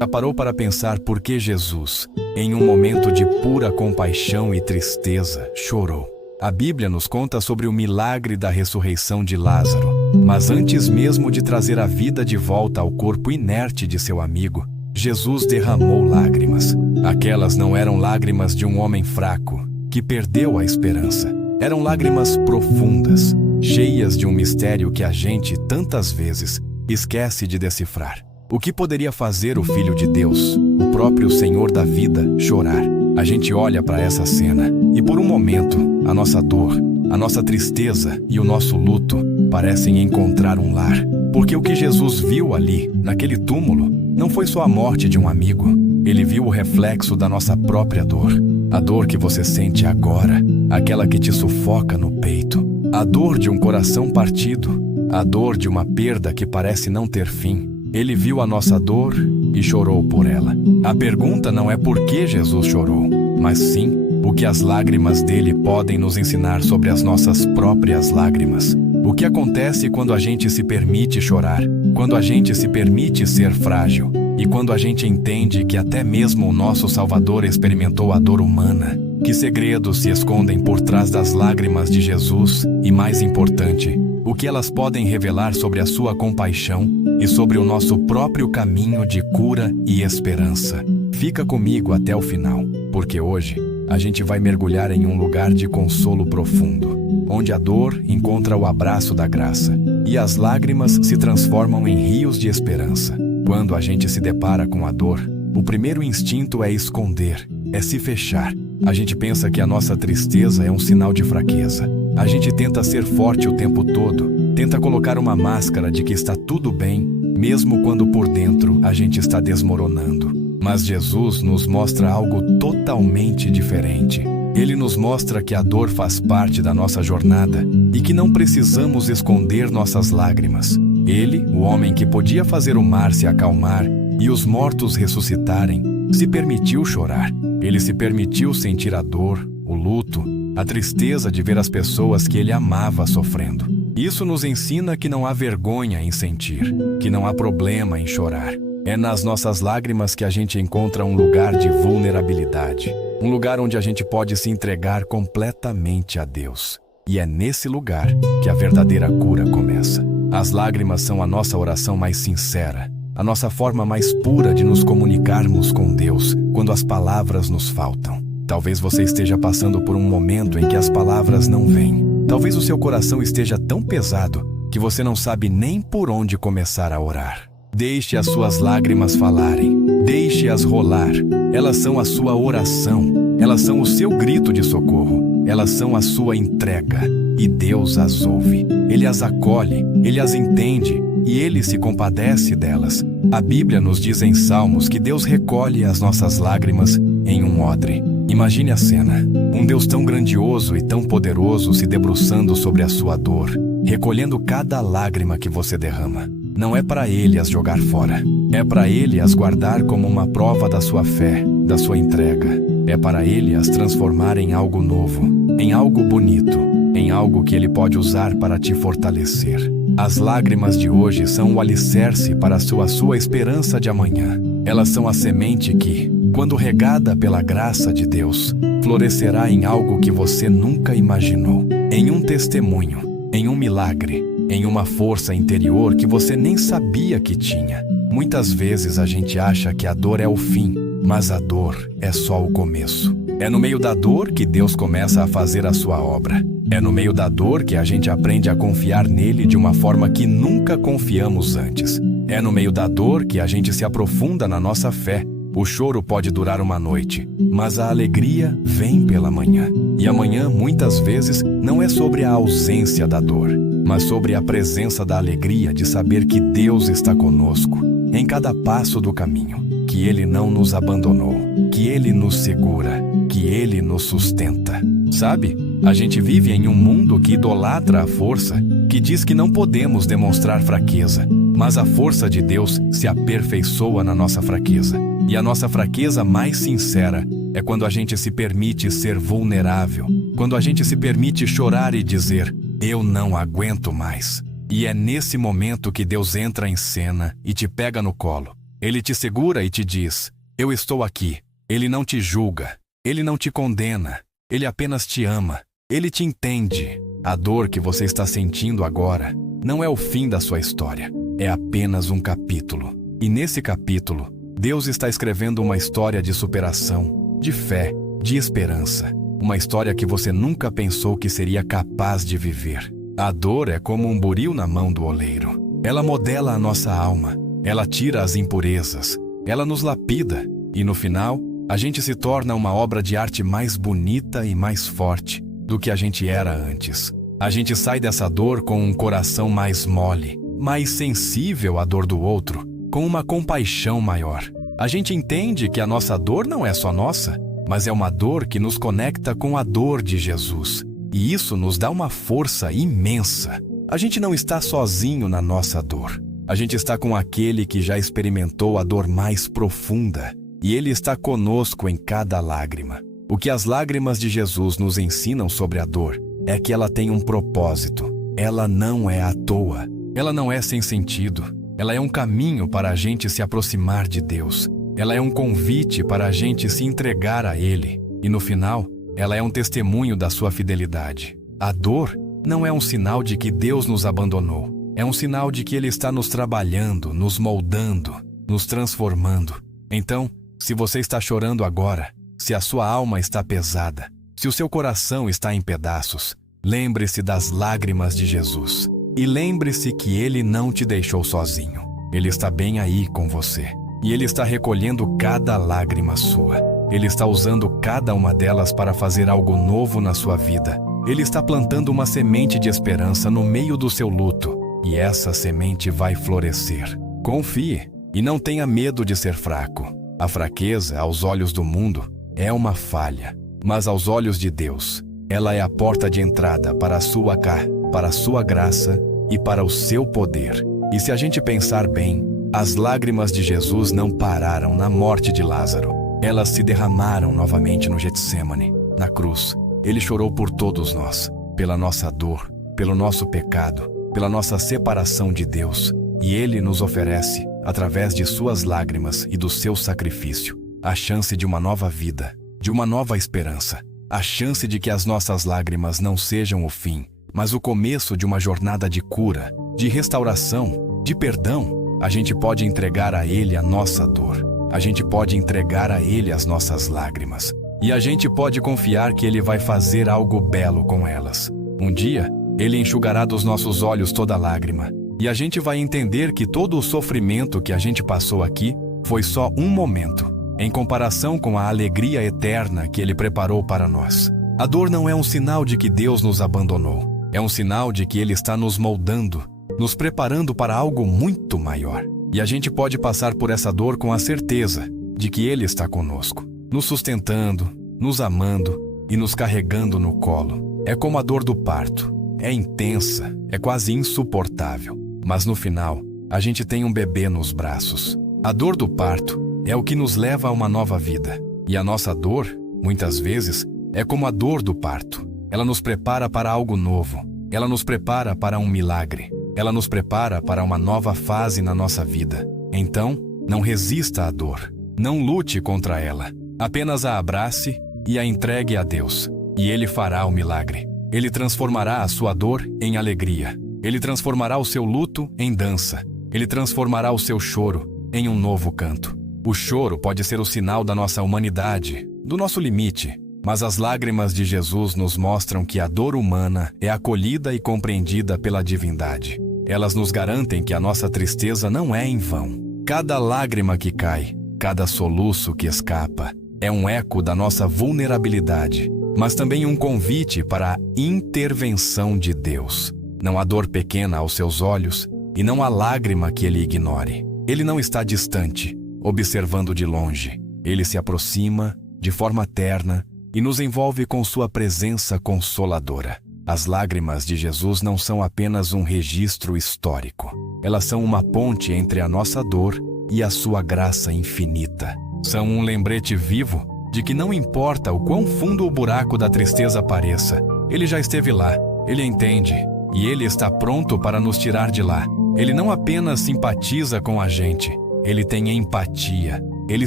Já parou para pensar por que Jesus, em um momento de pura compaixão e tristeza, chorou? A Bíblia nos conta sobre o milagre da ressurreição de Lázaro, mas antes mesmo de trazer a vida de volta ao corpo inerte de seu amigo, Jesus derramou lágrimas. Aquelas não eram lágrimas de um homem fraco, que perdeu a esperança. Eram lágrimas profundas, cheias de um mistério que a gente, tantas vezes, esquece de decifrar. O que poderia fazer o Filho de Deus, o próprio Senhor da vida, chorar? A gente olha para essa cena e por um momento, a nossa dor, a nossa tristeza e o nosso luto parecem encontrar um lar. Porque o que Jesus viu ali, naquele túmulo, não foi só a morte de um amigo. Ele viu o reflexo da nossa própria dor. A dor que você sente agora, aquela que te sufoca no peito. A dor de um coração partido, a dor de uma perda que parece não ter fim. Ele viu a nossa dor e chorou por ela. A pergunta não é por que Jesus chorou, mas sim o que as lágrimas dele podem nos ensinar sobre as nossas próprias lágrimas. O que acontece quando a gente se permite chorar, quando a gente se permite ser frágil e quando a gente entende que até mesmo o nosso Salvador experimentou a dor humana. Que segredos se escondem por trás das lágrimas de Jesus e, mais importante, o que elas podem revelar sobre a sua compaixão e sobre o nosso próprio caminho de cura e esperança. Fica comigo até o final, porque hoje a gente vai mergulhar em um lugar de consolo profundo, onde a dor encontra o abraço da graça e as lágrimas se transformam em rios de esperança. Quando a gente se depara com a dor, o primeiro instinto é esconder, é se fechar. A gente pensa que a nossa tristeza é um sinal de fraqueza. A gente tenta ser forte o tempo todo, tenta colocar uma máscara de que está tudo bem, mesmo quando por dentro a gente está desmoronando. Mas Jesus nos mostra algo totalmente diferente. Ele nos mostra que a dor faz parte da nossa jornada e que não precisamos esconder nossas lágrimas. Ele, o homem que podia fazer o mar se acalmar e os mortos ressuscitarem, se permitiu chorar. Ele se permitiu sentir a dor, o luto, a tristeza de ver as pessoas que ele amava sofrendo. Isso nos ensina que não há vergonha em sentir, que não há problema em chorar. É nas nossas lágrimas que a gente encontra um lugar de vulnerabilidade, um lugar onde a gente pode se entregar completamente a Deus. E é nesse lugar que a verdadeira cura começa. As lágrimas são a nossa oração mais sincera, a nossa forma mais pura de nos comunicarmos com Deus quando as palavras nos faltam. Talvez você esteja passando por um momento em que as palavras não vêm. Talvez o seu coração esteja tão pesado que você não sabe nem por onde começar a orar. Deixe as suas lágrimas falarem. Deixe-as rolar. Elas são a sua oração. Elas são o seu grito de socorro. Elas são a sua entrega. E Deus as ouve. Ele as acolhe. Ele as entende. E Ele se compadece delas. A Bíblia nos diz em Salmos que Deus recolhe as nossas lágrimas em um odre. Imagine a cena. Um Deus tão grandioso e tão poderoso se debruçando sobre a sua dor, recolhendo cada lágrima que você derrama. Não é para Ele as jogar fora. É para Ele as guardar como uma prova da sua fé, da sua entrega. É para Ele as transformar em algo novo, em algo bonito, em algo que Ele pode usar para te fortalecer. As lágrimas de hoje são o alicerce para a sua esperança de amanhã. Elas são a semente que, quando regada pela graça de Deus, florescerá em algo que você nunca imaginou. Em um testemunho, em um milagre, em uma força interior que você nem sabia que tinha. Muitas vezes a gente acha que a dor é o fim, mas a dor é só o começo. É no meio da dor que Deus começa a fazer a sua obra. É no meio da dor que a gente aprende a confiar nele de uma forma que nunca confiamos antes. É no meio da dor que a gente se aprofunda na nossa fé. O choro pode durar uma noite, mas a alegria vem pela manhã. E amanhã, muitas vezes, não é sobre a ausência da dor, mas sobre a presença da alegria de saber que Deus está conosco em cada passo do caminho, que Ele não nos abandonou, que Ele nos segura, que Ele nos sustenta. Sabe, a gente vive em um mundo que idolatra a força, que diz que não podemos demonstrar fraqueza, mas a força de Deus se aperfeiçoa na nossa fraqueza. E a nossa fraqueza mais sincera é quando a gente se permite ser vulnerável, quando a gente se permite chorar e dizer: eu não aguento mais. E é nesse momento que Deus entra em cena e te pega no colo. Ele te segura e te diz: eu estou aqui. Ele não te julga. Ele não te condena. Ele apenas te ama. Ele te entende. A dor que você está sentindo agora não é o fim da sua história. É apenas um capítulo. E nesse capítulo, Deus está escrevendo uma história de superação, de fé, de esperança. Uma história que você nunca pensou que seria capaz de viver. A dor é como um buril na mão do oleiro. Ela modela a nossa alma. Ela tira as impurezas. Ela nos lapida. E no final, a gente se torna uma obra de arte mais bonita e mais forte do que a gente era antes. A gente sai dessa dor com um coração mais mole, mais sensível à dor do outro, com uma compaixão maior. A gente entende que a nossa dor não é só nossa, mas é uma dor que nos conecta com a dor de Jesus. E isso nos dá uma força imensa. A gente não está sozinho na nossa dor. A gente está com aquele que já experimentou a dor mais profunda. E Ele está conosco em cada lágrima. O que as lágrimas de Jesus nos ensinam sobre a dor é que ela tem um propósito. Ela não é à toa. Ela não é sem sentido. Ela é um caminho para a gente se aproximar de Deus. Ela é um convite para a gente se entregar a Ele. E no final, ela é um testemunho da sua fidelidade. A dor não é um sinal de que Deus nos abandonou. É um sinal de que Ele está nos trabalhando, nos moldando, nos transformando. Então, se você está chorando agora, se a sua alma está pesada, se o seu coração está em pedaços, lembre-se das lágrimas de Jesus. E lembre-se que Ele não te deixou sozinho. Ele está bem aí com você. E Ele está recolhendo cada lágrima sua. Ele está usando cada uma delas para fazer algo novo na sua vida. Ele está plantando uma semente de esperança no meio do seu luto. E essa semente vai florescer. Confie e não tenha medo de ser fraco. A fraqueza, aos olhos do mundo, é uma falha. Mas aos olhos de Deus, ela é a porta de entrada para a sua graça e para o seu poder. E se a gente pensar bem, as lágrimas de Jesus não pararam na morte de Lázaro. Elas se derramaram novamente no Getsêmani, na cruz. Ele chorou por todos nós, pela nossa dor, pelo nosso pecado, pela nossa separação de Deus. E Ele nos oferece, através de suas lágrimas e do seu sacrifício, a chance de uma nova vida, de uma nova esperança. A chance de que as nossas lágrimas não sejam o fim, mas o começo de uma jornada de cura, de restauração, de perdão. A gente pode entregar a Ele a nossa dor. A gente pode entregar a Ele as nossas lágrimas. E a gente pode confiar que Ele vai fazer algo belo com elas. Um dia, Ele enxugará dos nossos olhos toda lágrima. E a gente vai entender que todo o sofrimento que a gente passou aqui foi só um momento, em comparação com a alegria eterna que Ele preparou para nós. A dor não é um sinal de que Deus nos abandonou. É um sinal de que Ele está nos moldando, nos preparando para algo muito maior. E a gente pode passar por essa dor com a certeza de que Ele está conosco, nos sustentando, nos amando e nos carregando no colo. É como a dor do parto. É intensa, é quase insuportável. Mas no final, a gente tem um bebê nos braços. A dor do parto é o que nos leva a uma nova vida. E a nossa dor, muitas vezes, é como a dor do parto. Ela nos prepara para algo novo. Ela nos prepara para um milagre. Ela nos prepara para uma nova fase na nossa vida. Então, não resista à dor. Não lute contra ela. Apenas a abrace e a entregue a Deus. E Ele fará o milagre. Ele transformará a sua dor em alegria. Ele transformará o seu luto em dança. Ele transformará o seu choro em um novo canto. O choro pode ser o sinal da nossa humanidade, do nosso limite. Mas as lágrimas de Jesus nos mostram que a dor humana é acolhida e compreendida pela divindade. Elas nos garantem que a nossa tristeza não é em vão. Cada lágrima que cai, cada soluço que escapa, é um eco da nossa vulnerabilidade, mas também um convite para a intervenção de Deus. Não há dor pequena aos seus olhos e não há lágrima que Ele ignore. Ele não está distante, observando de longe. Ele se aproxima de forma terna e nos envolve com sua presença consoladora. As lágrimas de Jesus não são apenas um registro histórico. Elas são uma ponte entre a nossa dor e a sua graça infinita. São um lembrete vivo de que não importa o quão fundo o buraco da tristeza pareça, Ele já esteve lá, Ele entende, e Ele está pronto para nos tirar de lá. Ele não apenas simpatiza com a gente, Ele tem empatia. Ele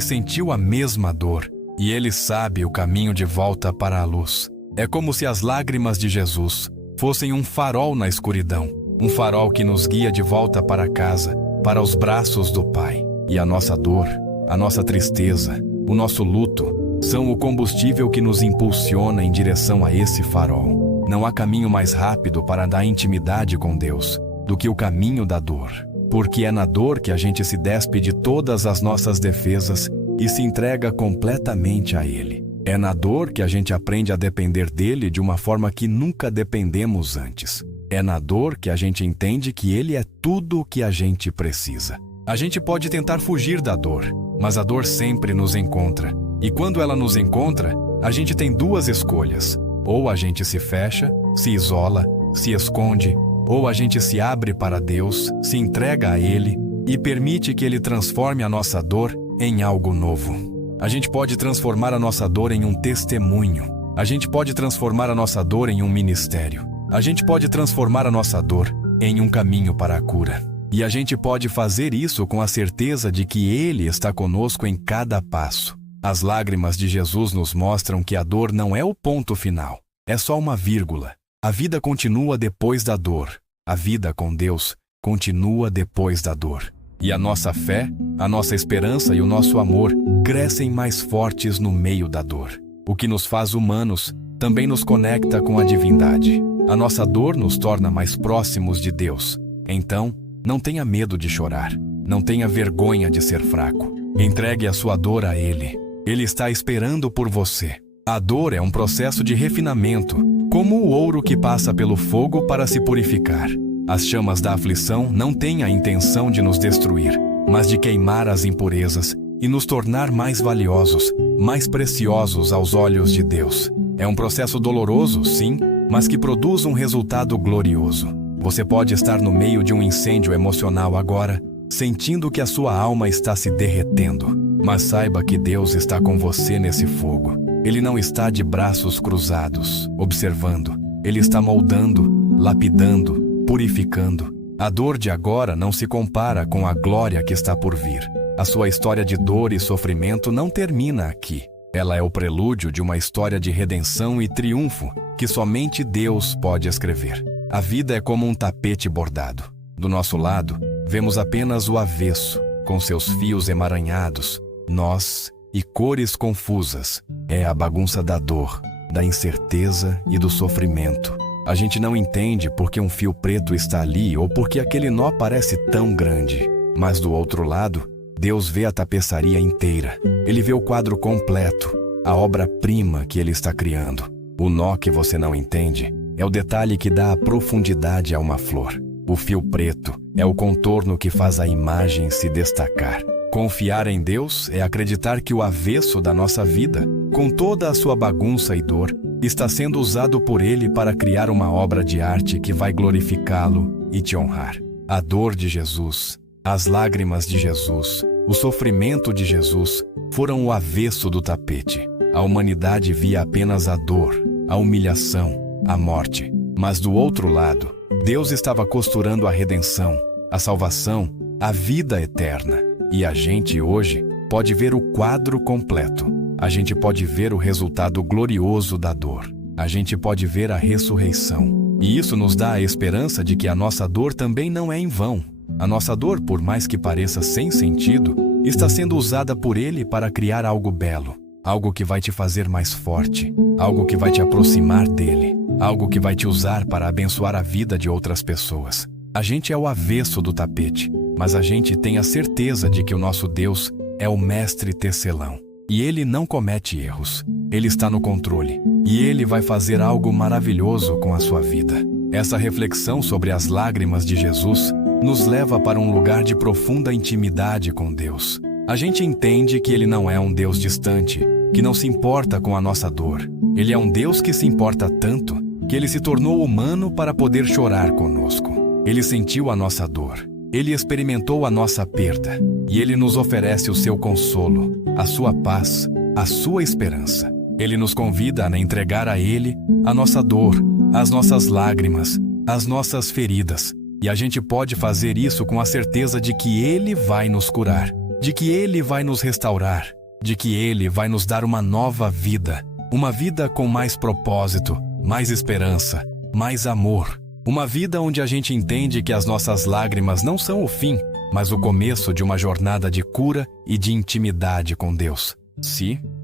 sentiu a mesma dor e Ele sabe o caminho de volta para a luz. É como se as lágrimas de Jesus fossem um farol na escuridão, um farol que nos guia de volta para casa, para os braços do Pai. E a nossa dor, a nossa tristeza, o nosso luto são o combustível que nos impulsiona em direção a esse farol. Não há caminho mais rápido para dar intimidade com Deus do que o caminho da dor, porque é na dor que a gente se despe de todas as nossas defesas e se entrega completamente a Ele. É na dor que a gente aprende a depender dele de uma forma que nunca dependemos antes. É na dor que a gente entende que Ele é tudo o que a gente precisa. A gente pode tentar fugir da dor, mas a dor sempre nos encontra. E quando ela nos encontra, a gente tem duas escolhas. Ou a gente se fecha, se isola, se esconde, ou a gente se abre para Deus, se entrega a Ele e permite que Ele transforme a nossa dor em algo novo. A gente pode transformar a nossa dor em um testemunho. A gente pode transformar a nossa dor em um ministério. A gente pode transformar a nossa dor em um caminho para a cura. E a gente pode fazer isso com a certeza de que Ele está conosco em cada passo. As lágrimas de Jesus nos mostram que a dor não é o ponto final. É só uma vírgula. A vida continua depois da dor. A vida com Deus continua depois da dor. E a nossa fé, a nossa esperança e o nosso amor crescem mais fortes no meio da dor. O que nos faz humanos também nos conecta com a divindade. A nossa dor nos torna mais próximos de Deus. Então, não tenha medo de chorar. Não tenha vergonha de ser fraco. Entregue a sua dor a Ele. Ele está esperando por você. A dor é um processo de refinamento, como o ouro que passa pelo fogo para se purificar. As chamas da aflição não têm a intenção de nos destruir, mas de queimar as impurezas e nos tornar mais valiosos, mais preciosos aos olhos de Deus. É um processo doloroso, sim, mas que produz um resultado glorioso. Você pode estar no meio de um incêndio emocional agora, sentindo que a sua alma está se derretendo. Mas saiba que Deus está com você nesse fogo. Ele não está de braços cruzados, observando. Ele está moldando, lapidando, purificando. A dor de agora não se compara com a glória que está por vir. A sua história de dor e sofrimento não termina aqui. Ela é o prelúdio de uma história de redenção e triunfo que somente Deus pode escrever. A vida é como um tapete bordado. Do nosso lado, vemos apenas o avesso, com seus fios emaranhados, nós e cores confusas. É a bagunça da dor, da incerteza e do sofrimento. A gente não entende porque um fio preto está ali ou porque aquele nó parece tão grande. Mas do outro lado, Deus vê a tapeçaria inteira. Ele vê o quadro completo, a obra-prima que Ele está criando. O nó que você não entende é o detalhe que dá a profundidade a uma flor. O fio preto é o contorno que faz a imagem se destacar. Confiar em Deus é acreditar que o avesso da nossa vida, com toda a sua bagunça e dor, está sendo usado por Ele para criar uma obra de arte que vai glorificá-lo e te honrar. A dor de Jesus, as lágrimas de Jesus, o sofrimento de Jesus foram o avesso do tapete. A humanidade via apenas a dor, a humilhação, a morte. Mas do outro lado, Deus estava costurando a redenção, a salvação, a vida eterna. E a gente hoje pode ver o quadro completo. A gente pode ver o resultado glorioso da dor. A gente pode ver a ressurreição. E isso nos dá a esperança de que a nossa dor também não é em vão. A nossa dor, por mais que pareça sem sentido, está sendo usada por Ele para criar algo belo. Algo que vai te fazer mais forte. Algo que vai te aproximar dEle. Algo que vai te usar para abençoar a vida de outras pessoas. A gente é o avesso do tapete, mas a gente tem a certeza de que o nosso Deus é o mestre tecelão. E Ele não comete erros. Ele está no controle. E Ele vai fazer algo maravilhoso com a sua vida. Essa reflexão sobre as lágrimas de Jesus nos leva para um lugar de profunda intimidade com Deus. A gente entende que Ele não é um Deus distante, que não se importa com a nossa dor. Ele é um Deus que se importa tanto que Ele se tornou humano para poder chorar conosco. Ele sentiu a nossa dor. Ele experimentou a nossa perda. E Ele nos oferece o seu consolo, a sua paz, a sua esperança. Ele nos convida a entregar a Ele a nossa dor, as nossas lágrimas, as nossas feridas. E a gente pode fazer isso com a certeza de que Ele vai nos curar, de que Ele vai nos restaurar, de que Ele vai nos dar uma nova vida, uma vida com mais propósito, mais esperança, mais amor. Uma vida onde a gente entende que as nossas lágrimas não são o fim, mas o começo de uma jornada de cura e de intimidade com Deus.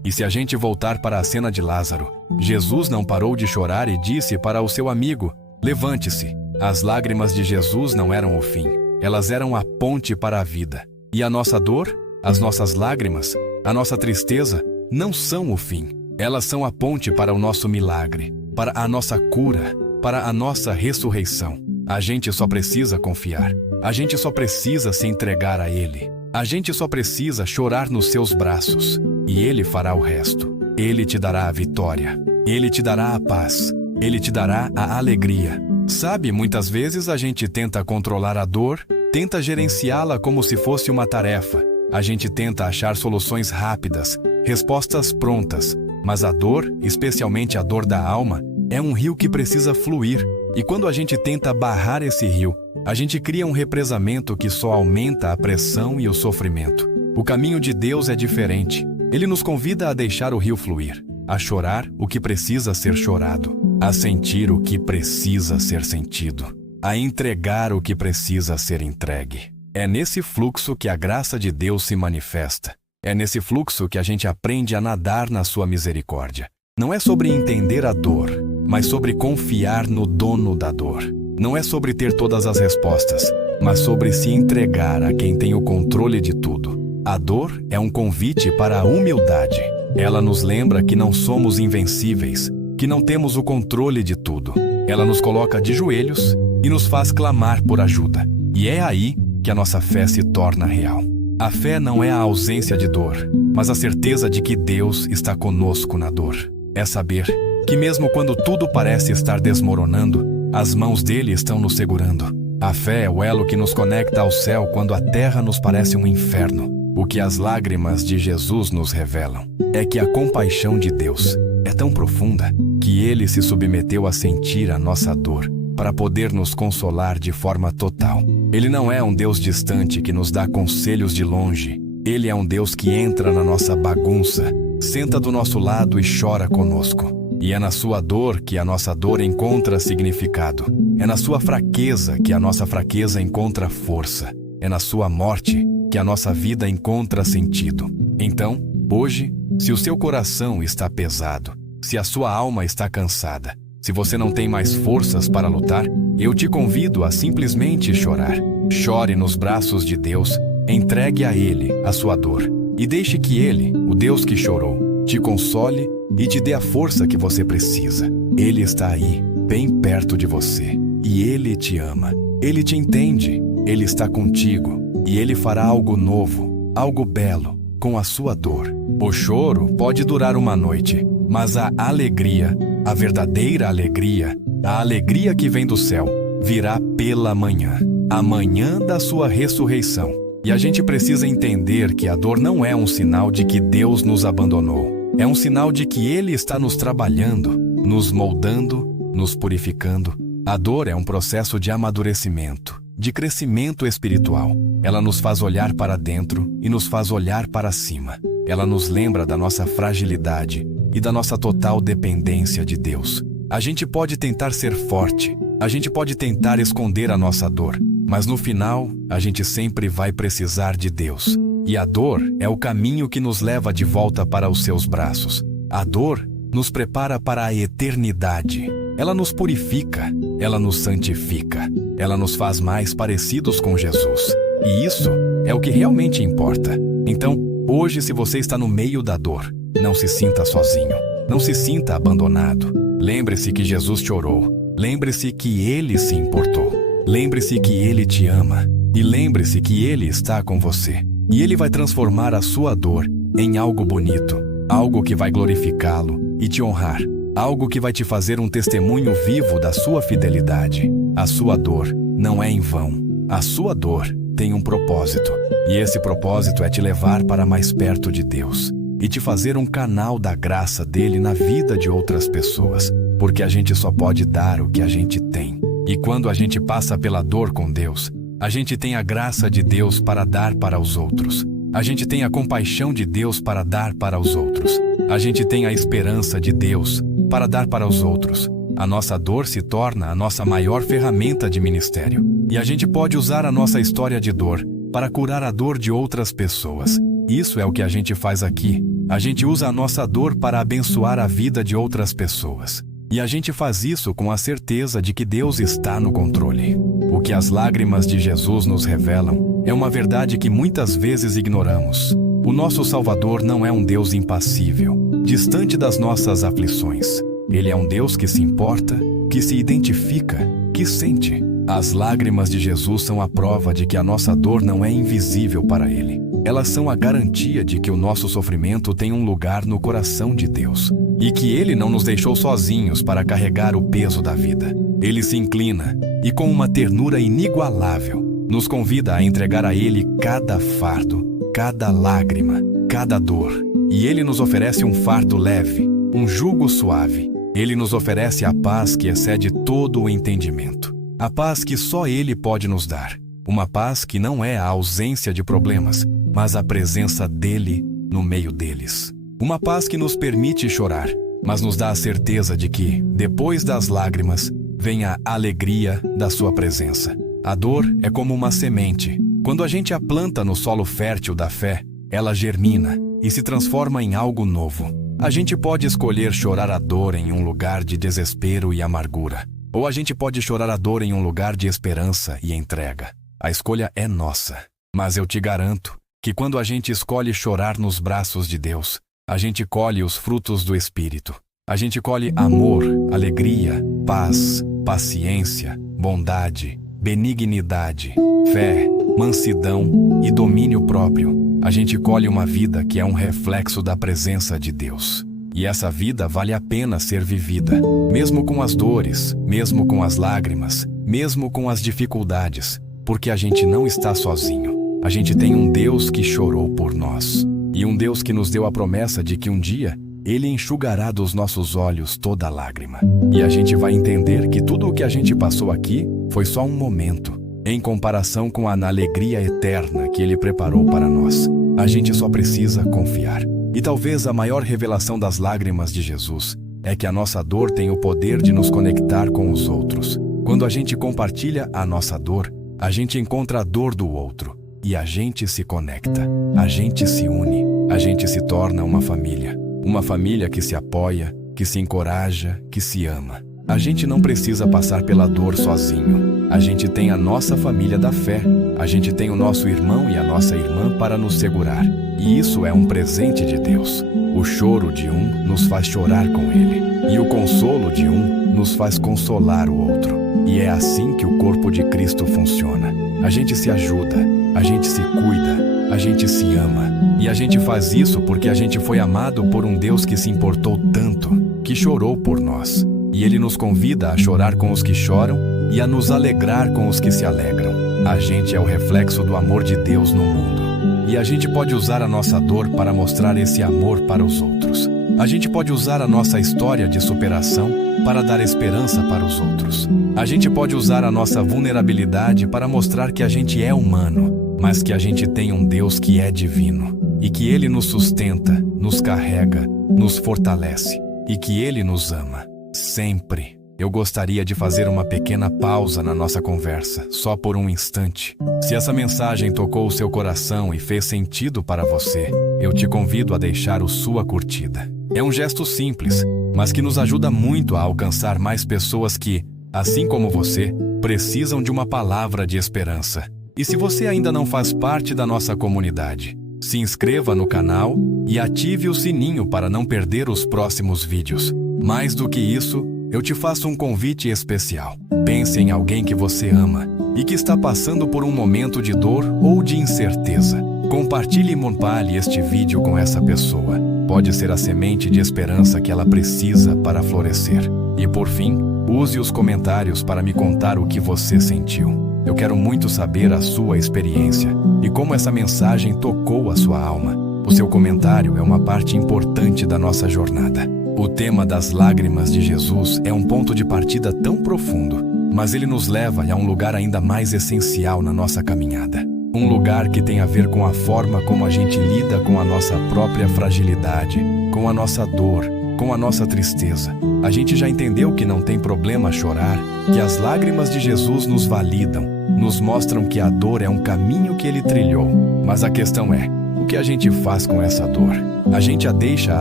E se a gente voltar para a cena de Lázaro, Jesus não parou de chorar e disse para o seu amigo: levante-se. As lágrimas de Jesus não eram o fim, elas eram a ponte para a vida. E a nossa dor, as nossas lágrimas, a nossa tristeza não são o fim. Elas são a ponte para o nosso milagre, para a nossa cura, para a nossa ressurreição. A gente só precisa confiar. A gente só precisa se entregar a Ele. A gente só precisa chorar nos seus braços. E Ele fará o resto. Ele te dará a vitória. Ele te dará a paz. Ele te dará a alegria. Sabe, muitas vezes a gente tenta controlar a dor, tenta gerenciá-la como se fosse uma tarefa. A gente tenta achar soluções rápidas, respostas prontas. Mas a dor, especialmente a dor da alma, é um rio que precisa fluir. E quando a gente tenta barrar esse rio, a gente cria um represamento que só aumenta a pressão e o sofrimento. O caminho de Deus é diferente. Ele nos convida a deixar o rio fluir, a chorar o que precisa ser chorado, a sentir o que precisa ser sentido, a entregar o que precisa ser entregue. É nesse fluxo que a graça de Deus se manifesta. É nesse fluxo que a gente aprende a nadar na sua misericórdia. Não é sobre entender a dor, mas sobre confiar no dono da dor. Não é sobre ter todas as respostas, mas sobre se entregar a quem tem o controle de tudo. A dor é um convite para a humildade. Ela nos lembra que não somos invencíveis, que não temos o controle de tudo. Ela nos coloca de joelhos e nos faz clamar por ajuda. E é aí que a nossa fé se torna real. A fé não é a ausência de dor, mas a certeza de que Deus está conosco na dor. É saber que mesmo quando tudo parece estar desmoronando, as mãos dele estão nos segurando. A fé é o elo que nos conecta ao céu quando a terra nos parece um inferno. O que as lágrimas de Jesus nos revelam é que a compaixão de Deus é tão profunda que Ele se submeteu a sentir a nossa dor para poder nos consolar de forma total. Ele não é um Deus distante que nos dá conselhos de longe. Ele é um Deus que entra na nossa bagunça, senta do nosso lado e chora conosco. E é na sua dor que a nossa dor encontra significado. É na sua fraqueza que a nossa fraqueza encontra força. É na sua morte que a nossa vida encontra sentido. Então, hoje, se o seu coração está pesado, se a sua alma está cansada, se você não tem mais forças para lutar, eu te convido a simplesmente chorar. Chore nos braços de Deus, entregue a Ele a sua dor e deixe que Ele, o Deus que chorou, te console e te dê a força que você precisa. Ele está aí, bem perto de você, e Ele te ama. Ele te entende, Ele está contigo, e Ele fará algo novo, algo belo, com a sua dor. O choro pode durar uma noite, mas a alegria, a verdadeira alegria, a alegria que vem do céu, virá pela manhã, a manhã da sua ressurreição. E a gente precisa entender que a dor não é um sinal de que Deus nos abandonou. É um sinal de que Ele está nos trabalhando, nos moldando, nos purificando. A dor é um processo de amadurecimento, de crescimento espiritual. Ela nos faz olhar para dentro e nos faz olhar para cima. Ela nos lembra da nossa fragilidade e da nossa total dependência de Deus. A gente pode tentar ser forte, a gente pode tentar esconder a nossa dor, mas no final, a gente sempre vai precisar de Deus. E a dor é o caminho que nos leva de volta para os seus braços. A dor nos prepara para a eternidade. Ela nos purifica, ela nos santifica, ela nos faz mais parecidos com Jesus. E isso é o que realmente importa. Então, hoje, se você está no meio da dor, não se sinta sozinho, não se sinta abandonado. Lembre-se que Jesus chorou, lembre-se que Ele se importou, lembre-se que Ele te ama e lembre-se que Ele está com você. E Ele vai transformar a sua dor em algo bonito, algo que vai glorificá-lo e te honrar, algo que vai te fazer um testemunho vivo da sua fidelidade. A sua dor não é em vão, a sua dor tem um propósito, e esse propósito é te levar para mais perto de Deus e te fazer um canal da graça dele na vida de outras pessoas, porque a gente só pode dar o que a gente tem. E quando a gente passa pela dor com Deus, a gente tem a graça de Deus para dar para os outros. A gente tem a compaixão de Deus para dar para os outros. A gente tem a esperança de Deus para dar para os outros. A nossa dor se torna a nossa maior ferramenta de ministério. E a gente pode usar a nossa história de dor para curar a dor de outras pessoas. Isso é o que a gente faz aqui. A gente usa a nossa dor para abençoar a vida de outras pessoas. E a gente faz isso com a certeza de que Deus está no controle. O que as lágrimas de Jesus nos revelam é uma verdade que muitas vezes ignoramos. O nosso Salvador não é um Deus impassível, distante das nossas aflições. Ele é um Deus que se importa, que se identifica, que sente. As lágrimas de Jesus são a prova de que a nossa dor não é invisível para Ele. Elas são a garantia de que o nosso sofrimento tem um lugar no coração de Deus e que Ele não nos deixou sozinhos para carregar o peso da vida. Ele se inclina e, com uma ternura inigualável, nos convida a entregar a Ele cada fardo, cada lágrima, cada dor. E Ele nos oferece um fardo leve, um jugo suave. Ele nos oferece a paz que excede todo o entendimento. A paz que só Ele pode nos dar. Uma paz que não é a ausência de problemas, mas a presença dEle no meio deles. Uma paz que nos permite chorar, mas nos dá a certeza de que, depois das lágrimas, vem a alegria da sua presença. A dor é como uma semente. Quando a gente a planta no solo fértil da fé, ela germina e se transforma em algo novo. A gente pode escolher chorar a dor em um lugar de desespero e amargura, ou a gente pode chorar a dor em um lugar de esperança e entrega. A escolha é nossa, mas eu te garanto que quando a gente escolhe chorar nos braços de Deus, a gente colhe os frutos do Espírito. A gente colhe amor, alegria, paz, paciência, bondade, benignidade, fé, mansidão e domínio próprio. A gente colhe uma vida que é um reflexo da presença de Deus. E essa vida vale a pena ser vivida, mesmo com as dores, mesmo com as lágrimas, mesmo com as dificuldades, porque a gente não está sozinho. A gente tem um Deus que chorou por nós. E um Deus que nos deu a promessa de que um dia Ele enxugará dos nossos olhos toda lágrima. E a gente vai entender que tudo o que a gente passou aqui foi só um momento, em comparação com a alegria eterna que Ele preparou para nós. A gente só precisa confiar. E talvez a maior revelação das lágrimas de Jesus é que a nossa dor tem o poder de nos conectar com os outros. Quando a gente compartilha a nossa dor, a gente encontra a dor do outro. E a gente se conecta, a gente se une, a gente se torna uma família. Uma família que se apoia, que se encoraja, que se ama. A gente não precisa passar pela dor sozinho. A gente tem a nossa família da fé. A gente tem o nosso irmão e a nossa irmã para nos segurar. E isso é um presente de Deus. O choro de um nos faz chorar com Ele. E o consolo de um nos faz consolar o outro. E é assim que o corpo de Cristo funciona. A gente se ajuda, a gente se cuida, a gente se ama. E a gente faz isso porque a gente foi amado por um Deus que se importou tanto, que chorou por nós. E Ele nos convida a chorar com os que choram e a nos alegrar com os que se alegram. A gente é o reflexo do amor de Deus no mundo. E a gente pode usar a nossa dor para mostrar esse amor para os outros. A gente pode usar a nossa história de superação para dar esperança para os outros. A gente pode usar a nossa vulnerabilidade para mostrar que a gente é humano, mas que a gente tem um Deus que é divino e que Ele nos sustenta, nos carrega, nos fortalece e que Ele nos ama, sempre. Eu gostaria de fazer uma pequena pausa na nossa conversa, só por um instante. Se essa mensagem tocou o seu coração e fez sentido para você, eu te convido a deixar a sua curtida. É um gesto simples, mas que nos ajuda muito a alcançar mais pessoas que, assim como você, precisam de uma palavra de esperança. E se você ainda não faz parte da nossa comunidade, se inscreva no canal e ative o sininho para não perder os próximos vídeos. Mais do que isso, eu te faço um convite especial. Pense em alguém que você ama e que está passando por um momento de dor ou de incerteza. Compartilhe e compartilhe este vídeo com essa pessoa. Pode ser a semente de esperança que ela precisa para florescer. E por fim, use os comentários para me contar o que você sentiu. Eu quero muito saber a sua experiência e como essa mensagem tocou a sua alma. O seu comentário é uma parte importante da nossa jornada. O tema das lágrimas de Jesus é um ponto de partida tão profundo, mas ele nos leva a um lugar ainda mais essencial na nossa caminhada. Um lugar que tem a ver com a forma como a gente lida com a nossa própria fragilidade, com a nossa dor, com a nossa tristeza. A gente já entendeu que não tem problema chorar, que as lágrimas de Jesus nos validam, nos mostram que a dor é um caminho que ele trilhou. Mas a questão é, o que a gente faz com essa dor? A gente a deixa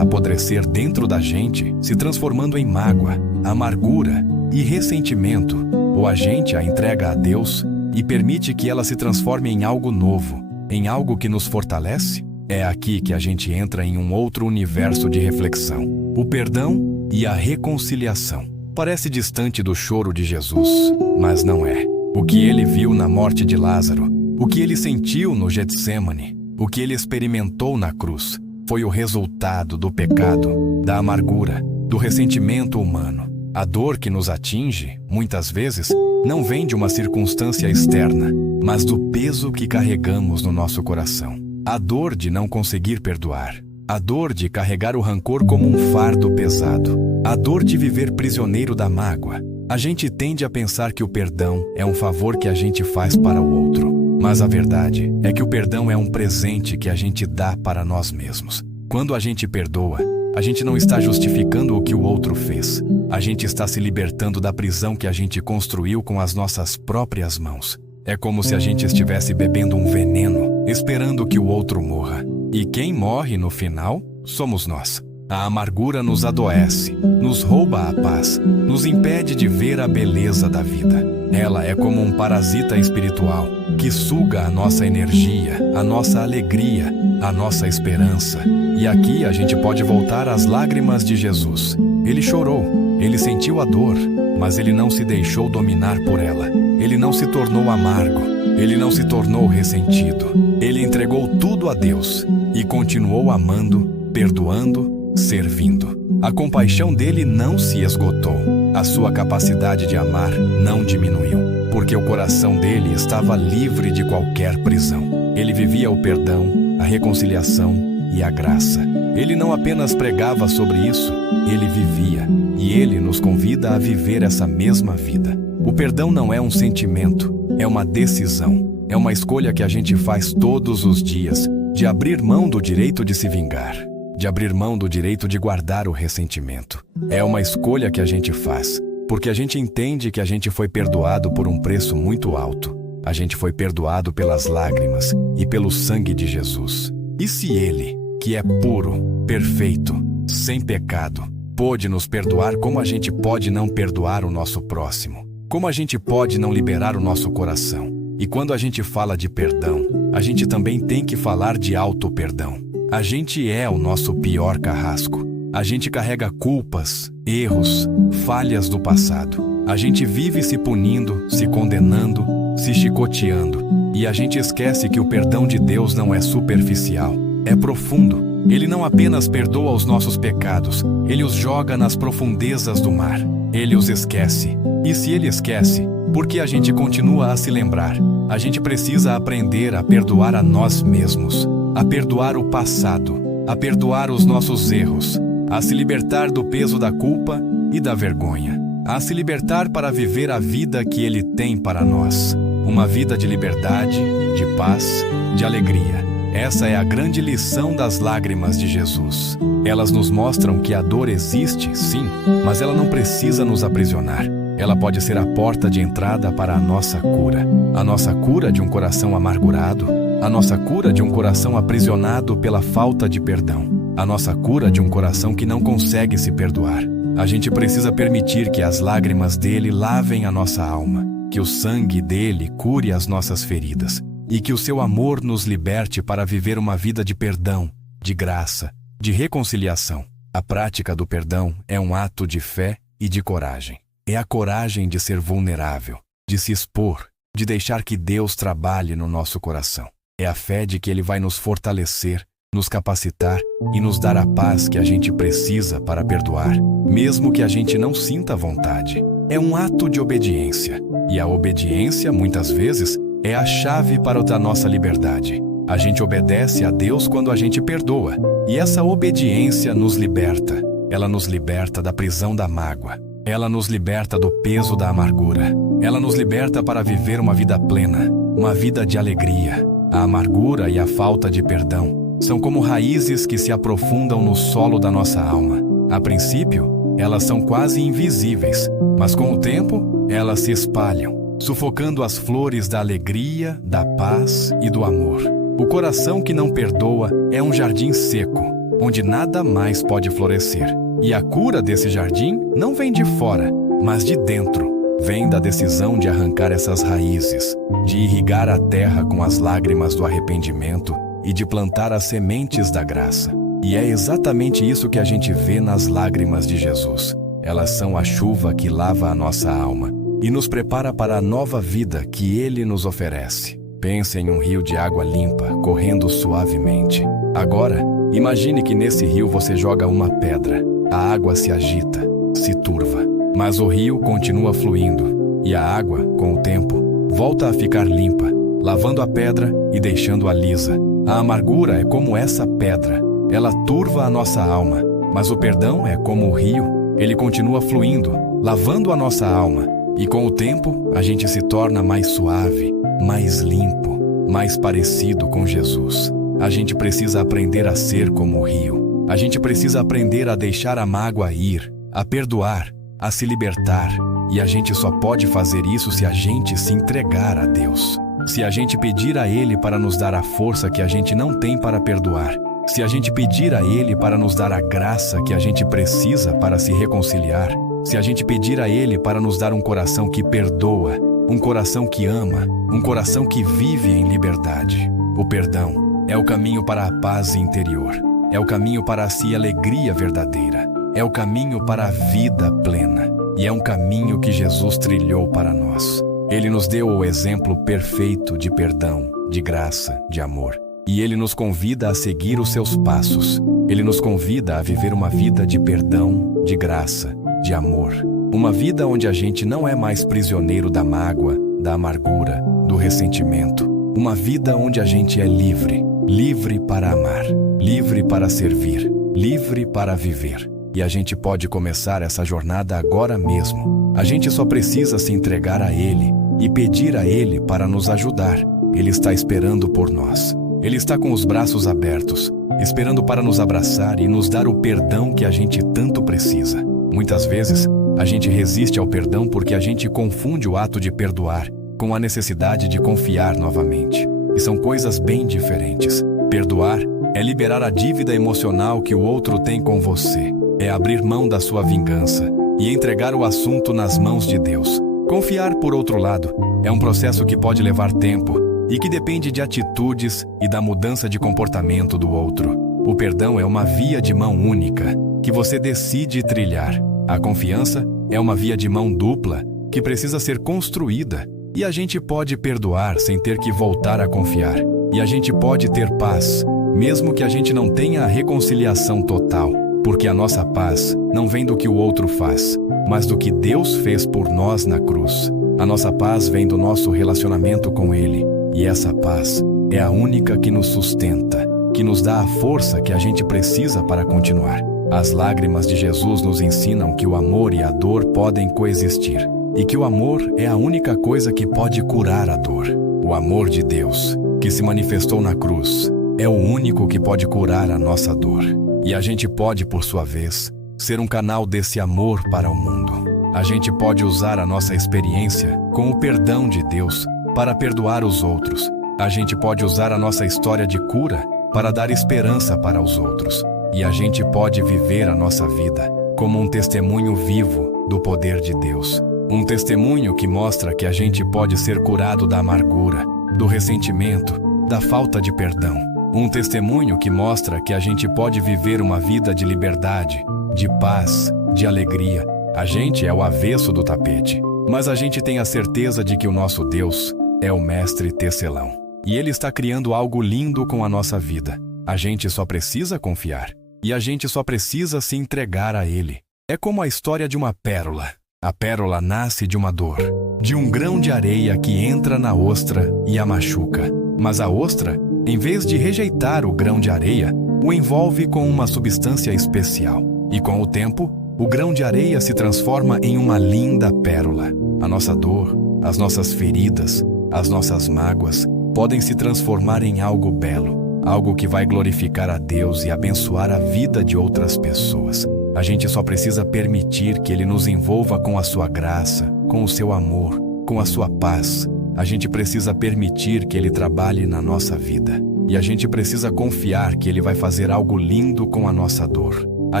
apodrecer dentro da gente, se transformando em mágoa, amargura e ressentimento, ou a gente a entrega a Deus e permite que ela se transforme em algo novo, em algo que nos fortalece? É aqui que a gente entra em um outro universo de reflexão. O perdão e a reconciliação. Parece distante do choro de Jesus, mas não é. O que ele viu na morte de Lázaro, o que ele sentiu no Getsêmani, o que ele experimentou na cruz, foi o resultado do pecado, da amargura, do ressentimento humano. A dor que nos atinge, muitas vezes, não vem de uma circunstância externa, mas do peso que carregamos no nosso coração. A dor de não conseguir perdoar. A dor de carregar o rancor como um fardo pesado. A dor de viver prisioneiro da mágoa. A gente tende a pensar que o perdão é um favor que a gente faz para o outro. Mas a verdade é que o perdão é um presente que a gente dá para nós mesmos. Quando a gente perdoa, a gente não está justificando o que o outro fez. A gente está se libertando da prisão que a gente construiu com as nossas próprias mãos. É como se a gente estivesse bebendo um veneno, esperando que o outro morra. E quem morre no final somos nós. A amargura nos adoece, nos rouba a paz, nos impede de ver a beleza da vida. Ela é como um parasita espiritual que suga a nossa energia, a nossa alegria, a nossa esperança. E aqui a gente pode voltar às lágrimas de Jesus. Ele chorou, ele sentiu a dor, mas ele não se deixou dominar por ela. Ele não se tornou amargo, ele não se tornou ressentido. Ele entregou tudo a Deus e continuou amando, perdoando, servindo. A compaixão dele não se esgotou. A sua capacidade de amar não diminuiu, porque o coração dele estava livre de qualquer prisão. Ele vivia o perdão, a reconciliação e a graça. Ele não apenas pregava sobre isso, ele vivia. E ele nos convida a viver essa mesma vida. O perdão não é um sentimento, é uma decisão. É uma escolha que a gente faz todos os dias, de abrir mão do direito de se vingar, de abrir mão do direito de guardar o ressentimento. É uma escolha que a gente faz, porque a gente entende que a gente foi perdoado por um preço muito alto. A gente foi perdoado pelas lágrimas e pelo sangue de Jesus. E se ele, que é puro, perfeito, sem pecado, pôde nos perdoar, como a gente pode não perdoar o nosso próximo? Como a gente pode não liberar o nosso coração? E quando a gente fala de perdão, a gente também tem que falar de auto-perdão. A gente é o nosso pior carrasco. A gente carrega culpas, erros, falhas do passado. A gente vive se punindo, se condenando, se chicoteando. E a gente esquece que o perdão de Deus não é superficial, é profundo. Ele não apenas perdoa os nossos pecados, ele os joga nas profundezas do mar. Ele os esquece. E se ele esquece, por que a gente continua a se lembrar? A gente precisa aprender a perdoar a nós mesmos, a perdoar o passado, a perdoar os nossos erros, a se libertar do peso da culpa e da vergonha, a se libertar para viver a vida que ele tem para nós. Uma vida de liberdade, de paz, de alegria. Essa é a grande lição das lágrimas de Jesus. Elas nos mostram que a dor existe, sim, mas ela não precisa nos aprisionar. Ela pode ser a porta de entrada para a nossa cura. A nossa cura de um coração amargurado, a nossa cura de um coração aprisionado pela falta de perdão, a nossa cura de um coração que não consegue se perdoar. A gente precisa permitir que as lágrimas dele lavem a nossa alma, que o sangue dele cure as nossas feridas. E que o seu amor nos liberte para viver uma vida de perdão, de graça, de reconciliação. A prática do perdão é um ato de fé e de coragem. É a coragem de ser vulnerável, de se expor, de deixar que Deus trabalhe no nosso coração. É a fé de que Ele vai nos fortalecer, nos capacitar e nos dar a paz que a gente precisa para perdoar, mesmo que a gente não sinta vontade. É um ato de obediência. E a obediência, muitas vezes, é a chave para a nossa liberdade. A gente obedece a Deus quando a gente perdoa. E essa obediência nos liberta. Ela nos liberta da prisão da mágoa. Ela nos liberta do peso da amargura. Ela nos liberta para viver uma vida plena, uma vida de alegria. A amargura e a falta de perdão são como raízes que se aprofundam no solo da nossa alma. A princípio, elas são quase invisíveis, mas com o tempo, elas se espalham, sufocando as flores da alegria, da paz e do amor. O coração que não perdoa é um jardim seco, onde nada mais pode florescer. E a cura desse jardim não vem de fora, mas de dentro. Vem da decisão de arrancar essas raízes, de irrigar a terra com as lágrimas do arrependimento e de plantar as sementes da graça. E é exatamente isso que a gente vê nas lágrimas de Jesus. Elas são a chuva que lava a nossa alma e nos prepara para a nova vida que Ele nos oferece. Pense em um rio de água limpa, correndo suavemente. Agora, imagine que nesse rio você joga uma pedra. A água se agita, se turva. Mas o rio continua fluindo, e a água, com o tempo, volta a ficar limpa, lavando a pedra e deixando-a lisa. A amargura é como essa pedra, ela turva a nossa alma, mas o perdão é como o rio, ele continua fluindo, lavando a nossa alma, e com o tempo a gente se torna mais suave, mais limpo, mais parecido com Jesus. A gente precisa aprender a ser como o rio. A gente precisa aprender a deixar a mágoa ir, a perdoar, a se libertar, e a gente só pode fazer isso se a gente se entregar a Deus. Se a gente pedir a Ele para nos dar a força que a gente não tem para perdoar, se a gente pedir a Ele para nos dar a graça que a gente precisa para se reconciliar, se a gente pedir a Ele para nos dar um coração que perdoa, um coração que ama, um coração que vive em liberdade. O perdão é o caminho para a paz interior, é o caminho para a alegria verdadeira. É o caminho para a vida plena, e é um caminho que Jesus trilhou para nós. Ele nos deu o exemplo perfeito de perdão, de graça, de amor. E Ele nos convida a seguir os seus passos. Ele nos convida a viver uma vida de perdão, de graça, de amor. Uma vida onde a gente não é mais prisioneiro da mágoa, da amargura, do ressentimento. Uma vida onde a gente é livre, livre para amar, livre para servir, livre para viver. E a gente pode começar essa jornada agora mesmo. A gente só precisa se entregar a Ele e pedir a Ele para nos ajudar. Ele está esperando por nós. Ele está com os braços abertos, esperando para nos abraçar e nos dar o perdão que a gente tanto precisa. Muitas vezes, a gente resiste ao perdão porque a gente confunde o ato de perdoar com a necessidade de confiar novamente. E são coisas bem diferentes. Perdoar é liberar a dívida emocional que o outro tem com você. É abrir mão da sua vingança e entregar o assunto nas mãos de Deus. Confiar, por outro lado, é um processo que pode levar tempo e que depende de atitudes e da mudança de comportamento do outro. O perdão é uma via de mão única que você decide trilhar. A confiança é uma via de mão dupla que precisa ser construída, e a gente pode perdoar sem ter que voltar a confiar. E a gente pode ter paz, mesmo que a gente não tenha a reconciliação total. Porque a nossa paz não vem do que o outro faz, mas do que Deus fez por nós na cruz. A nossa paz vem do nosso relacionamento com Ele, e essa paz é a única que nos sustenta, que nos dá a força que a gente precisa para continuar. As lágrimas de Jesus nos ensinam que o amor e a dor podem coexistir, e que o amor é a única coisa que pode curar a dor. O amor de Deus, que se manifestou na cruz, é o único que pode curar a nossa dor. E a gente pode, por sua vez, ser um canal desse amor para o mundo. A gente pode usar a nossa experiência com o perdão de Deus para perdoar os outros. A gente pode usar a nossa história de cura para dar esperança para os outros. E a gente pode viver a nossa vida como um testemunho vivo do poder de Deus. Um testemunho que mostra que a gente pode ser curado da amargura, do ressentimento, da falta de perdão. Um testemunho que mostra que a gente pode viver uma vida de liberdade, de paz, de alegria. A gente é o avesso do tapete, mas a gente tem a certeza de que o nosso Deus é o mestre tecelão. E Ele está criando algo lindo com a nossa vida. A gente só precisa confiar. E a gente só precisa se entregar a Ele. É como a história de uma pérola. A pérola nasce de uma dor, de um grão de areia que entra na ostra e a machuca. Mas a ostra, em vez de rejeitar o grão de areia, o envolve com uma substância especial. E com o tempo, o grão de areia se transforma em uma linda pérola. A nossa dor, as nossas feridas, as nossas mágoas, podem se transformar em algo belo, algo que vai glorificar a Deus e abençoar a vida de outras pessoas. A gente só precisa permitir que Ele nos envolva com a sua graça, com o seu amor, com a sua paz. A gente precisa permitir que Ele trabalhe na nossa vida. E a gente precisa confiar que Ele vai fazer algo lindo com a nossa dor. A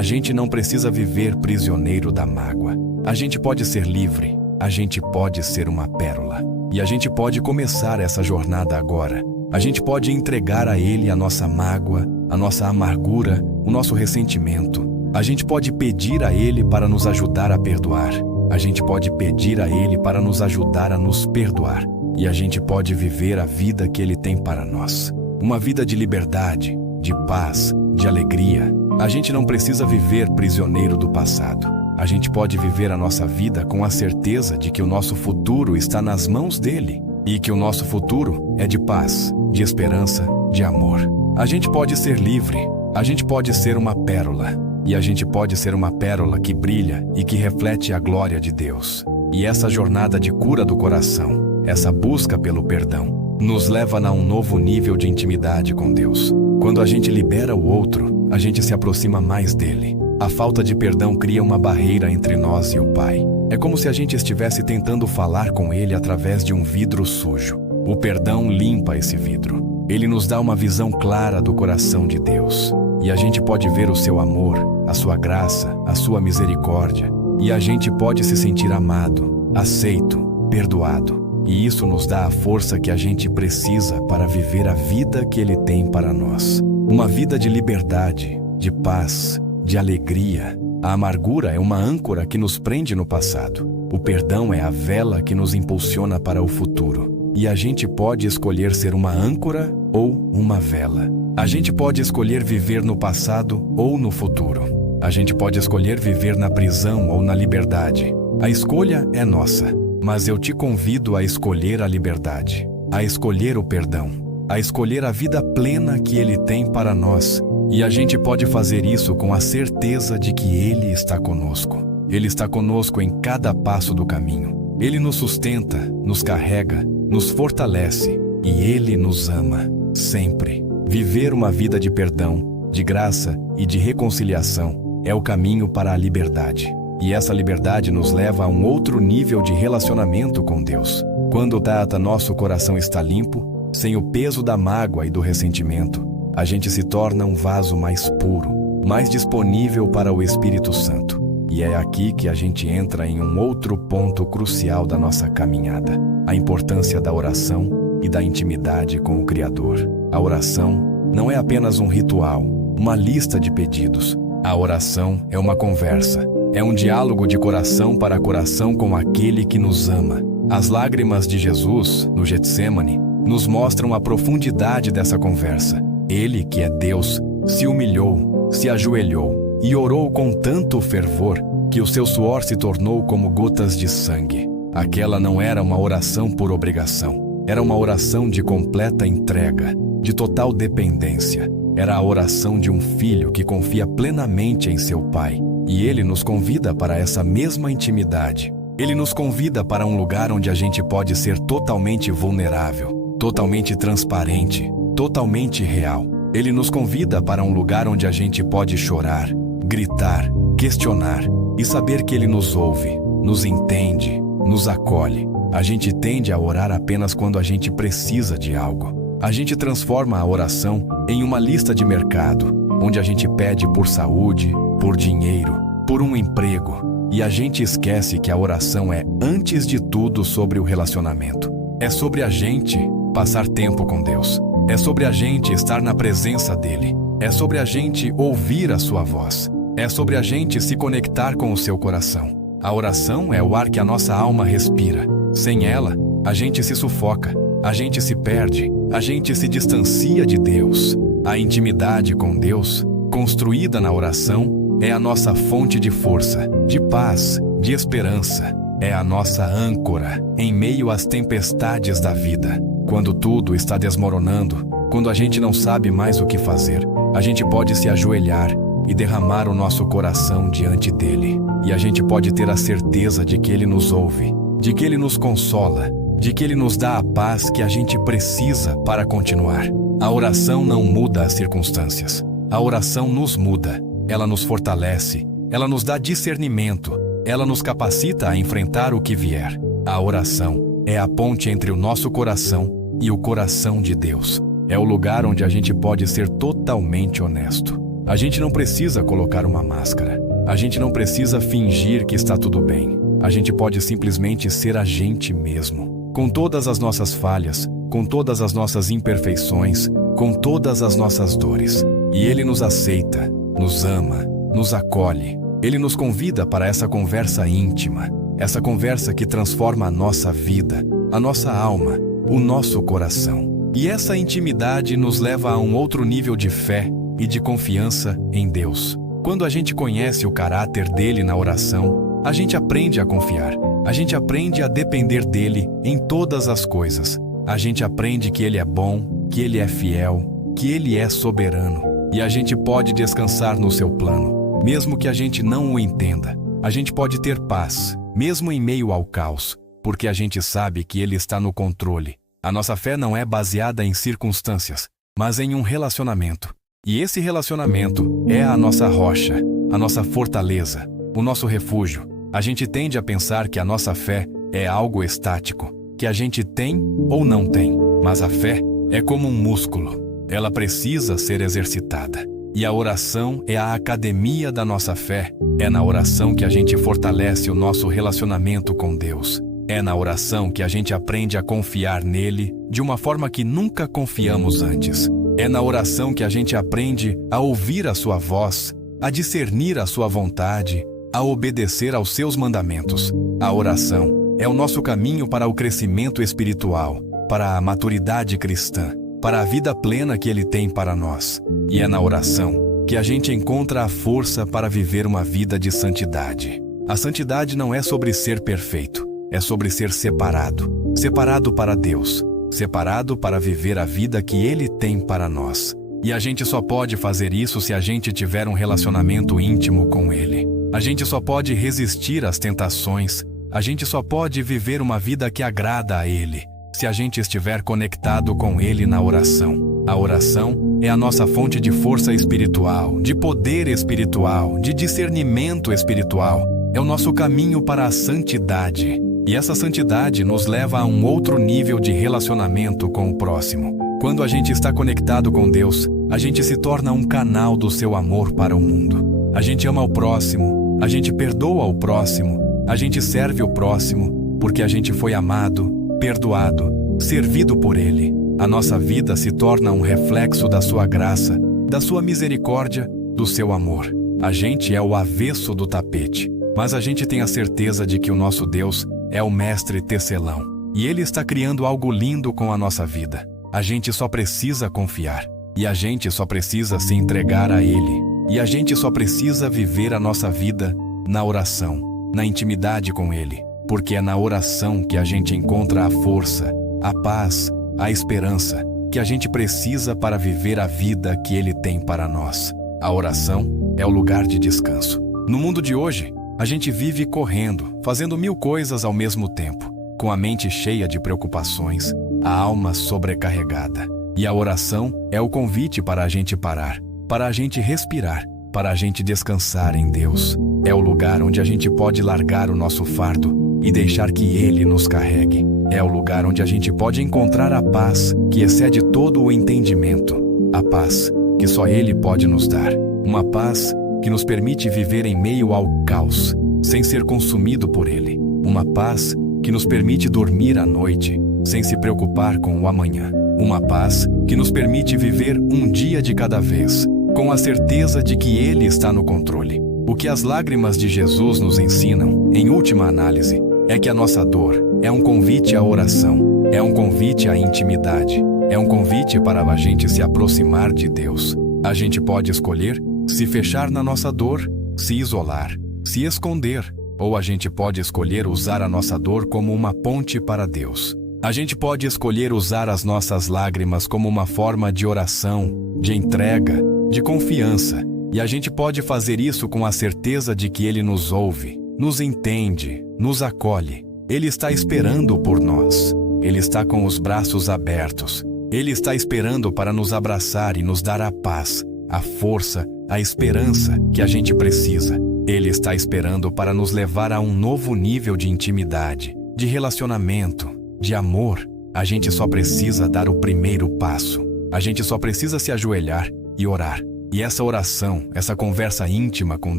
gente não precisa viver prisioneiro da mágoa. A gente pode ser livre. A gente pode ser uma pérola. E a gente pode começar essa jornada agora. A gente pode entregar a Ele a nossa mágoa, a nossa amargura, o nosso ressentimento. A gente pode pedir a Ele para nos ajudar a perdoar. A gente pode pedir a Ele para nos ajudar a nos perdoar. E a gente pode viver a vida que Ele tem para nós. Uma vida de liberdade, de paz, de alegria. A gente não precisa viver prisioneiro do passado. A gente pode viver a nossa vida com a certeza de que o nosso futuro está nas mãos dEle. E que o nosso futuro é de paz, de esperança, de amor. A gente pode ser livre. A gente pode ser uma pérola. E a gente pode ser uma pérola que brilha e que reflete a glória de Deus. E essa jornada de cura do coração, essa busca pelo perdão, nos leva a um novo nível de intimidade com Deus. Quando a gente libera o outro, a gente se aproxima mais dele. A falta de perdão cria uma barreira entre nós e o Pai. É como se a gente estivesse tentando falar com Ele através de um vidro sujo. O perdão limpa esse vidro. Ele nos dá uma visão clara do coração de Deus. E a gente pode ver o seu amor, a sua graça, a sua misericórdia. E a gente pode se sentir amado, aceito, perdoado. E isso nos dá a força que a gente precisa para viver a vida que Ele tem para nós. Uma vida de liberdade, de paz, de alegria. A amargura é uma âncora que nos prende no passado. O perdão é a vela que nos impulsiona para o futuro. E a gente pode escolher ser uma âncora ou uma vela. A gente pode escolher viver no passado ou no futuro. A gente pode escolher viver na prisão ou na liberdade. A escolha é nossa, mas eu te convido a escolher a liberdade, a escolher o perdão, a escolher a vida plena que Ele tem para nós. E a gente pode fazer isso com a certeza de que Ele está conosco. Ele está conosco em cada passo do caminho. Ele nos sustenta, nos carrega, nos fortalece e Ele nos ama, sempre. Viver uma vida de perdão, de graça e de reconciliação é o caminho para a liberdade. E essa liberdade nos leva a um outro nível de relacionamento com Deus. Quando nosso coração está limpo, sem o peso da mágoa e do ressentimento, a gente se torna um vaso mais puro, mais disponível para o Espírito Santo. E é aqui que a gente entra em um outro ponto crucial da nossa caminhada: a importância da oração e da intimidade com o Criador. A oração não é apenas um ritual, uma lista de pedidos. A oração é uma conversa, é um diálogo de coração para coração com aquele que nos ama. As lágrimas de Jesus, no Getsêmani, nos mostram a profundidade dessa conversa. Ele, que é Deus, se humilhou, se ajoelhou e orou com tanto fervor que o seu suor se tornou como gotas de sangue. Aquela não era uma oração por obrigação, era uma oração de completa entrega, de total dependência. Era a oração de um filho que confia plenamente em seu pai. E Ele nos convida para essa mesma intimidade. Ele nos convida para um lugar onde a gente pode ser totalmente vulnerável, totalmente transparente, totalmente real. Ele nos convida para um lugar onde a gente pode chorar, gritar, questionar e saber que Ele nos ouve, nos entende, nos acolhe. A gente tende a orar apenas quando a gente precisa de algo. A gente transforma a oração em uma lista de mercado, onde a gente pede por saúde, por dinheiro, por um emprego. E a gente esquece que a oração é, antes de tudo, sobre o relacionamento. É sobre a gente passar tempo com Deus. É sobre a gente estar na presença dEle. É sobre a gente ouvir a sua voz. É sobre a gente se conectar com o seu coração. A oração é o ar que a nossa alma respira. Sem ela, a gente se sufoca, a gente se perde, a gente se distancia de Deus. A intimidade com Deus, construída na oração, é a nossa fonte de força, de paz, de esperança. É a nossa âncora em meio às tempestades da vida. Quando tudo está desmoronando, quando a gente não sabe mais o que fazer, a gente pode se ajoelhar e derramar o nosso coração diante dele. E a gente pode ter a certeza de que Ele nos ouve, de que Ele nos consola, de que Ele nos dá a paz que a gente precisa para continuar. A oração não muda as circunstâncias. A oração nos muda. Ela nos fortalece. Ela nos dá discernimento. Ela nos capacita a enfrentar o que vier. A oração é a ponte entre o nosso coração e o coração de Deus. É o lugar onde a gente pode ser totalmente honesto. A gente não precisa colocar uma máscara. A gente não precisa fingir que está tudo bem. A gente pode simplesmente ser a gente mesmo. Com todas as nossas falhas, com todas as nossas imperfeições, com todas as nossas dores. E Ele nos aceita, nos ama, nos acolhe. Ele nos convida para essa conversa íntima, essa conversa que transforma a nossa vida, a nossa alma, o nosso coração. E essa intimidade nos leva a um outro nível de fé e de confiança em Deus. Quando a gente conhece o caráter dele na oração, a gente aprende a confiar. A gente aprende a depender dele em todas as coisas. A gente aprende que ele é bom, que ele é fiel, que ele é soberano. E a gente pode descansar no seu plano. Mesmo que a gente não o entenda, a gente pode ter paz, mesmo em meio ao caos, porque a gente sabe que ele está no controle. A nossa fé não é baseada em circunstâncias, mas em um relacionamento. E esse relacionamento é a nossa rocha, a nossa fortaleza, o nosso refúgio. A gente tende a pensar que a nossa fé é algo estático, que a gente tem ou não tem. Mas a fé é como um músculo. Ela precisa ser exercitada. E a oração é a academia da nossa fé. É na oração que a gente fortalece o nosso relacionamento com Deus. É na oração que a gente aprende a confiar nele de uma forma que nunca confiamos antes. É na oração que a gente aprende a ouvir a sua voz, a discernir a sua vontade, a obedecer aos seus mandamentos. A oração é o nosso caminho para o crescimento espiritual, para a maturidade cristã, para a vida plena que Ele tem para nós. E é na oração que a gente encontra a força para viver uma vida de santidade. A santidade não é sobre ser perfeito, é sobre ser separado. Separado para Deus, separado para viver a vida que Ele tem para nós. E a gente só pode fazer isso se a gente tiver um relacionamento íntimo com Ele. A gente só pode resistir às tentações, a gente só pode viver uma vida que agrada a Ele, se a gente estiver conectado com Ele na oração. A oração é a nossa fonte de força espiritual, de poder espiritual, de discernimento espiritual. É o nosso caminho para a santidade. E essa santidade nos leva a um outro nível de relacionamento com o próximo. Quando a gente está conectado com Deus, a gente se torna um canal do seu amor para o mundo. A gente ama o próximo, a gente perdoa o próximo, a gente serve o próximo, porque a gente foi amado, perdoado, servido por Ele. A nossa vida se torna um reflexo da sua graça, da sua misericórdia, do seu amor. A gente é o avesso do tapete, mas a gente tem a certeza de que o nosso Deus é o mestre tecelão, e Ele está criando algo lindo com a nossa vida. A gente só precisa confiar, e a gente só precisa se entregar a Ele, e a gente só precisa viver a nossa vida na oração, na intimidade com Ele, porque é na oração que a gente encontra a força, a paz, a esperança que a gente precisa para viver a vida que Ele tem para nós. A oração é o lugar de descanso. No mundo de hoje, a gente vive correndo, fazendo 1000 coisas ao mesmo tempo, com a mente cheia de preocupações, a alma sobrecarregada. E a oração é o convite para a gente parar, para a gente respirar, para a gente descansar em Deus. É o lugar onde a gente pode largar o nosso fardo e deixar que Ele nos carregue. É o lugar onde a gente pode encontrar a paz que excede todo o entendimento. A paz que só Ele pode nos dar. Uma paz que nos permite viver em meio ao caos, sem ser consumido por ele. Uma paz que nos permite dormir à noite, sem se preocupar com o amanhã. Uma paz que nos permite viver um dia de cada vez, com a certeza de que Ele está no controle. O que as lágrimas de Jesus nos ensinam, em última análise, é que a nossa dor é um convite à oração, é um convite à intimidade, é um convite para a gente se aproximar de Deus. A gente pode escolher se fechar na nossa dor, se isolar, se esconder, ou a gente pode escolher usar a nossa dor como uma ponte para Deus. A gente pode escolher usar as nossas lágrimas como uma forma de oração, de entrega, de confiança, e a gente pode fazer isso com a certeza de que Ele nos ouve, nos entende, nos acolhe. Ele está esperando por nós. Ele está com os braços abertos. Ele está esperando para nos abraçar e nos dar a paz, a força, a esperança que a gente precisa. Ele está esperando para nos levar a um novo nível de intimidade, de relacionamento, de amor. A gente só precisa dar o primeiro passo. A gente só precisa se ajoelhar e orar. E essa oração, essa conversa íntima com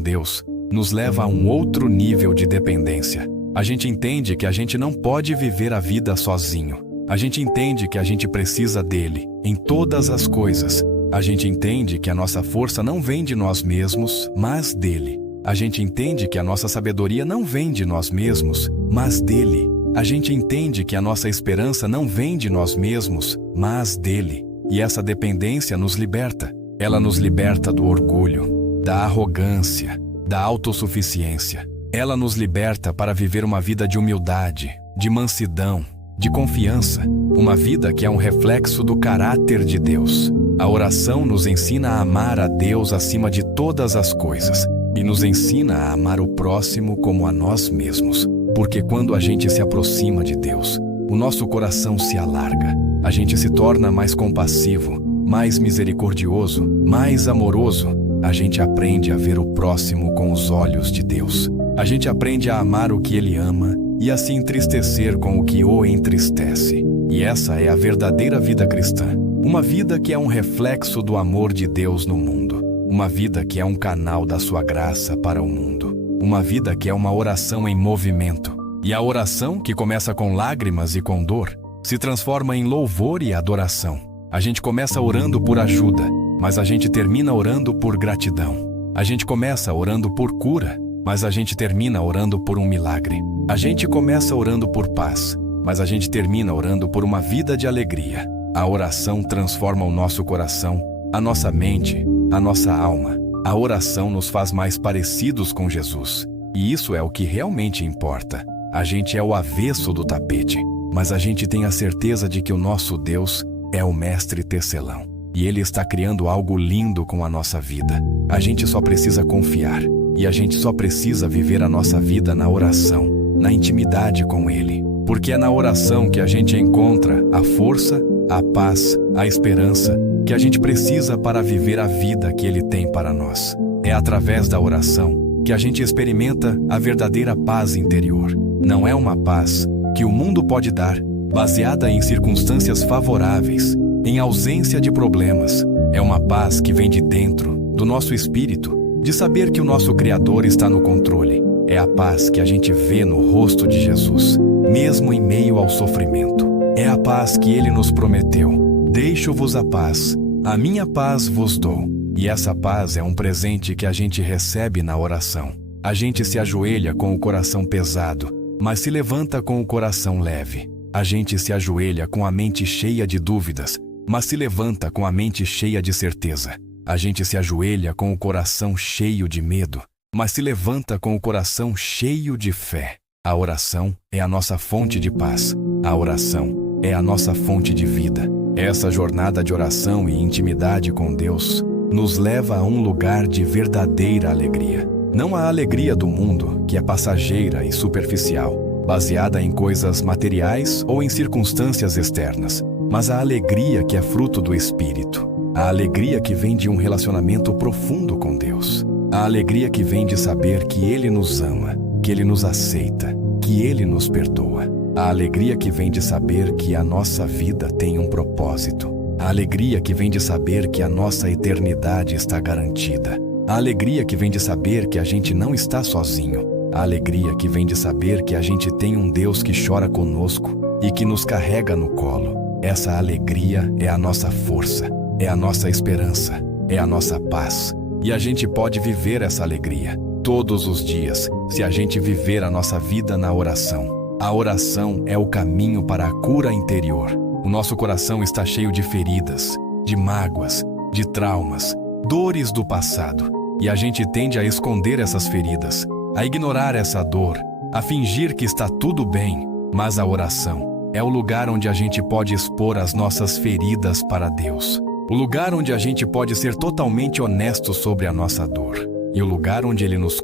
Deus, nos leva a um outro nível de dependência. A gente entende que a gente não pode viver a vida sozinho. A gente entende que a gente precisa dele em todas as coisas. A gente entende que a nossa força não vem de nós mesmos, mas dele. A gente entende que a nossa sabedoria não vem de nós mesmos, mas dele. A gente entende que a nossa esperança não vem de nós mesmos, mas dele. E essa dependência nos liberta. Ela nos liberta do orgulho, da arrogância, da autossuficiência. Ela nos liberta para viver uma vida de humildade, de mansidão, de confiança. Uma vida que é um reflexo do caráter de Deus. A oração nos ensina a amar a Deus acima de todas as coisas. E nos ensina a amar o próximo como a nós mesmos. Porque quando a gente se aproxima de Deus, o nosso coração se alarga. A gente se torna mais compassivo, mais misericordioso, mais amoroso. A gente aprende a ver o próximo com os olhos de Deus. A gente aprende a amar o que Ele ama e a se entristecer com o que o entristece. E essa é a verdadeira vida cristã. Uma vida que é um reflexo do amor de Deus no mundo. Uma vida que é um canal da sua graça para o mundo. Uma vida que é uma oração em movimento. E a oração, que começa com lágrimas e com dor, se transforma em louvor e adoração. A gente começa orando por ajuda, mas a gente termina orando por gratidão. A gente começa orando por cura, mas a gente termina orando por um milagre. A gente começa orando por paz, mas a gente termina orando por uma vida de alegria. A oração transforma o nosso coração, a nossa mente, a nossa alma. A oração nos faz mais parecidos com Jesus. E isso é o que realmente importa. A gente é o avesso do tapete, mas a gente tem a certeza de que o nosso Deus é o mestre tecelão. E Ele está criando algo lindo com a nossa vida. A gente só precisa confiar. E a gente só precisa viver a nossa vida na oração, na intimidade com Ele. Porque é na oração que a gente encontra a força, a paz, a esperança que a gente precisa para viver a vida que Ele tem para nós. É através da oração que a gente experimenta a verdadeira paz interior. Não é uma paz que o mundo pode dar, baseada em circunstâncias favoráveis, em ausência de problemas. É uma paz que vem de dentro, do nosso espírito, de saber que o nosso Criador está no controle. É a paz que a gente vê no rosto de Jesus, mesmo em meio ao sofrimento. É a paz que Ele nos prometeu. Deixo-vos a paz, a minha paz vos dou. E essa paz é um presente que a gente recebe na oração. A gente se ajoelha com o coração pesado, mas se levanta com o coração leve. A gente se ajoelha com a mente cheia de dúvidas, mas se levanta com a mente cheia de certeza. A gente se ajoelha com o coração cheio de medo, mas se levanta com o coração cheio de fé. A oração é a nossa fonte de paz. A oração é a nossa fonte de vida. Essa jornada de oração e intimidade com Deus nos leva a um lugar de verdadeira alegria. Não a alegria do mundo, que é passageira e superficial, baseada em coisas materiais ou em circunstâncias externas, mas a alegria que é fruto do Espírito. A alegria que vem de um relacionamento profundo com Deus. A alegria que vem de saber que Ele nos ama, que Ele nos aceita, que Ele nos perdoa. A alegria que vem de saber que a nossa vida tem um propósito. A alegria que vem de saber que a nossa eternidade está garantida. A alegria que vem de saber que a gente não está sozinho. A alegria que vem de saber que a gente tem um Deus que chora conosco e que nos carrega no colo. Essa alegria é a nossa força, é a nossa esperança, é a nossa paz. E a gente pode viver essa alegria todos os dias se a gente viver a nossa vida na oração. A oração é o caminho para a cura interior. O nosso coração está cheio de feridas, de mágoas, de traumas, dores do passado. E a gente tende a esconder essas feridas, a ignorar essa dor, a fingir que está tudo bem. Mas a oração é o lugar onde a gente pode expor as nossas feridas para Deus. O lugar onde a gente pode ser totalmente honesto sobre a nossa dor. E o lugar onde Ele nos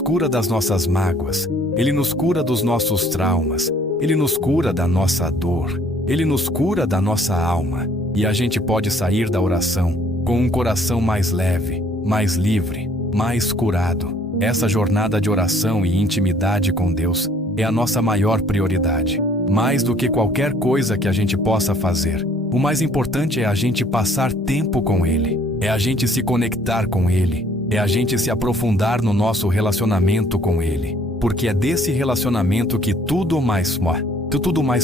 cura das nossas mágoas, Ele nos cura dos nossos traumas, Ele nos cura da nossa dor, Ele nos cura da nossa alma. E a gente pode sair da oração com um coração mais leve, mais livre, mais curado. Essa jornada de oração e intimidade com Deus é a nossa maior prioridade. Mais do que qualquer coisa que a gente possa fazer, o mais importante é a gente passar tempo com Ele, é a gente se conectar com Ele, é a gente se aprofundar no nosso relacionamento com Ele, porque é desse relacionamento que tudo mais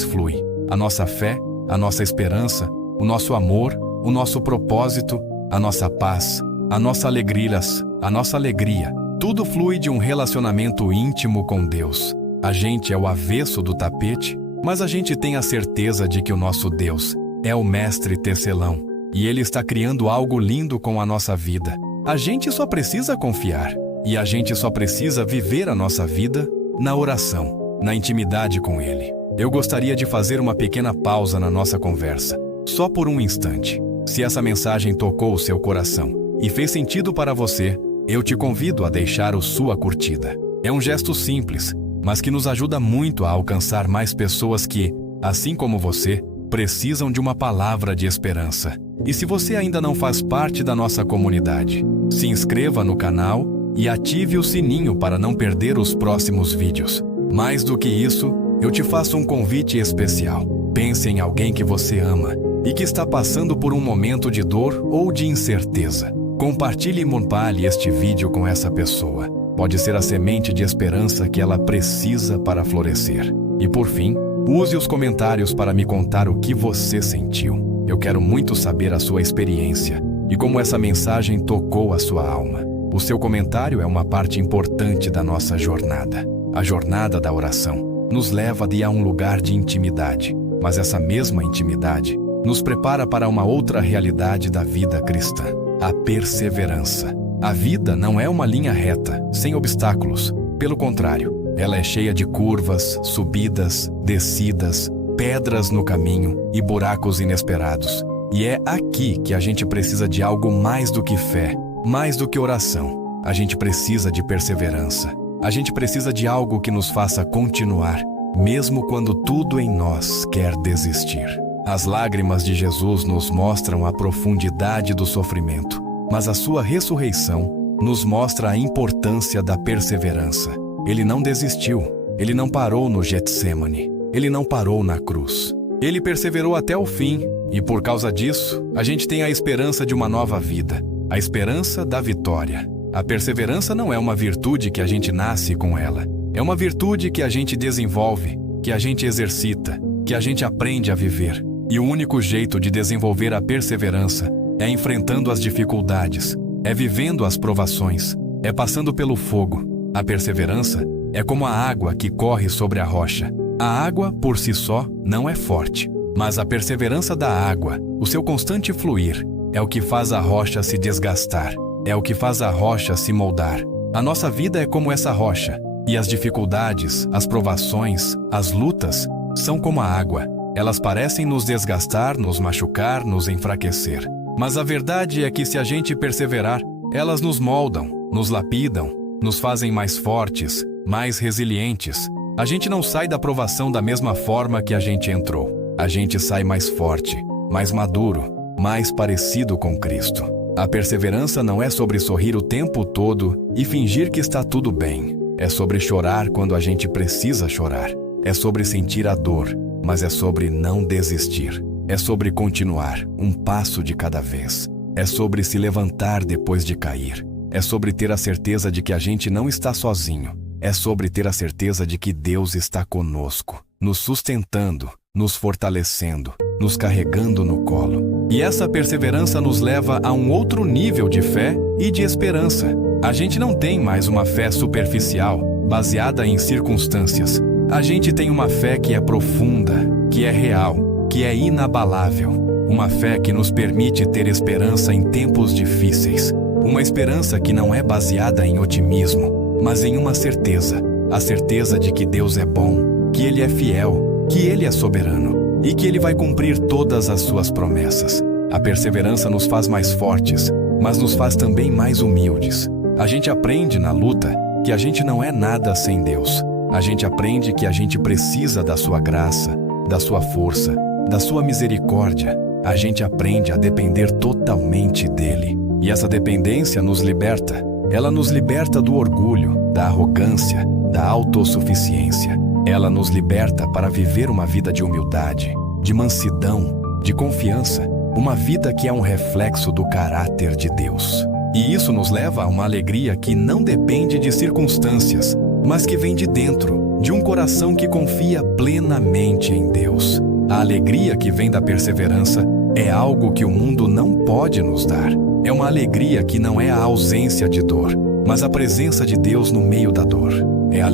flui. A nossa fé, a nossa esperança, o nosso amor, o nosso propósito, a nossa paz, a nossa alegria, tudo flui de um relacionamento íntimo com Deus. A gente é o avesso do tapete, mas a gente tem a certeza de que o nosso Deus é o mestre tecelão, e Ele está criando algo lindo com a nossa vida. A gente só precisa confiar, e a gente só precisa viver a nossa vida na oração, na intimidade com Ele. Eu gostaria de fazer uma pequena pausa na nossa conversa, só por um instante. Se essa mensagem tocou o seu coração e fez sentido para você, eu te convido a deixar sua curtida. É um gesto simples, mas que nos ajuda muito a alcançar mais pessoas que, assim como você, precisam de uma palavra de esperança. E se você ainda não faz parte da nossa comunidade, se inscreva no canal e ative o sininho para não perder os próximos vídeos. Mais do que isso, eu te faço um convite especial. Pense em alguém que você ama e que está passando por um momento de dor ou de incerteza. Compartilhe e compartilhe este vídeo com essa pessoa. Pode ser a semente de esperança que ela precisa para florescer. E por fim, use os comentários para me contar o que você sentiu. Eu quero muito saber a sua experiência e como essa mensagem tocou a sua alma. O seu comentário é uma parte importante da nossa jornada. A jornada da oração nos leva a um lugar de intimidade, mas essa mesma intimidade nos prepara para uma outra realidade da vida cristã, a perseverança. A vida não é uma linha reta, sem obstáculos. Pelo contrário, ela é cheia de curvas, subidas, descidas, pedras no caminho e buracos inesperados. E é aqui que a gente precisa de algo mais do que fé, mais do que oração. A gente precisa de perseverança. A gente precisa de algo que nos faça continuar, mesmo quando tudo em nós quer desistir. As lágrimas de Jesus nos mostram a profundidade do sofrimento, mas a sua ressurreição nos mostra a importância da perseverança. Ele não desistiu, ele não parou no Getsêmani, ele não parou na cruz. Ele perseverou até o fim, e por causa disso, a gente tem a esperança de uma nova vida, a esperança da vitória. A perseverança não é uma virtude que a gente nasce com ela, é uma virtude que a gente desenvolve, que a gente exercita, que a gente aprende a viver. E o único jeito de desenvolver a perseverança é enfrentando as dificuldades, é vivendo as provações, é passando pelo fogo. A perseverança é como a água que corre sobre a rocha. A água, por si só, não é forte, mas a perseverança da água, o seu constante fluir, é o que faz a rocha se desgastar, é o que faz a rocha se moldar. A nossa vida é como essa rocha, e as dificuldades, as provações, as lutas, são como a água. Elas parecem nos desgastar, nos machucar, nos enfraquecer. Mas a verdade é que se a gente perseverar, elas nos moldam, nos lapidam, nos fazem mais fortes, mais resilientes. A gente não sai da provação da mesma forma que a gente entrou. A gente sai mais forte, mais maduro, mais parecido com Cristo. A perseverança não é sobre sorrir o tempo todo e fingir que está tudo bem. É sobre chorar quando a gente precisa chorar. É sobre sentir a dor, mas é sobre não desistir. É sobre continuar, um passo de cada vez. É sobre se levantar depois de cair. É sobre ter a certeza de que a gente não está sozinho. É sobre ter a certeza de que Deus está conosco, nos sustentando, nos fortalecendo, nos carregando no colo. E essa perseverança nos leva a um outro nível de fé e de esperança. A gente não tem mais uma fé superficial, baseada em circunstâncias. A gente tem uma fé que é profunda, que é real, que é inabalável. Uma fé que nos permite ter esperança em tempos difíceis. Uma esperança que não é baseada em otimismo, mas em uma certeza. A certeza de que Deus é bom, que Ele é fiel, que Ele é soberano e que Ele vai cumprir todas as suas promessas. A perseverança nos faz mais fortes, mas nos faz também mais humildes. A gente aprende na luta que a gente não é nada sem Deus. A gente aprende que a gente precisa da sua graça, da sua força, da sua misericórdia. A gente aprende a depender totalmente dele. E essa dependência nos liberta. Ela nos liberta do orgulho, da arrogância, da autossuficiência. Ela nos liberta para viver uma vida de humildade, de mansidão, de confiança. Uma vida que é um reflexo do caráter de Deus. E isso nos leva a uma alegria que não depende de circunstâncias, mas que vem de dentro, de um coração que confia plenamente em Deus. A alegria que vem da perseverança é algo que o mundo não pode nos dar. É uma alegria que não é a ausência de dor, mas a presença de Deus no meio da dor. É a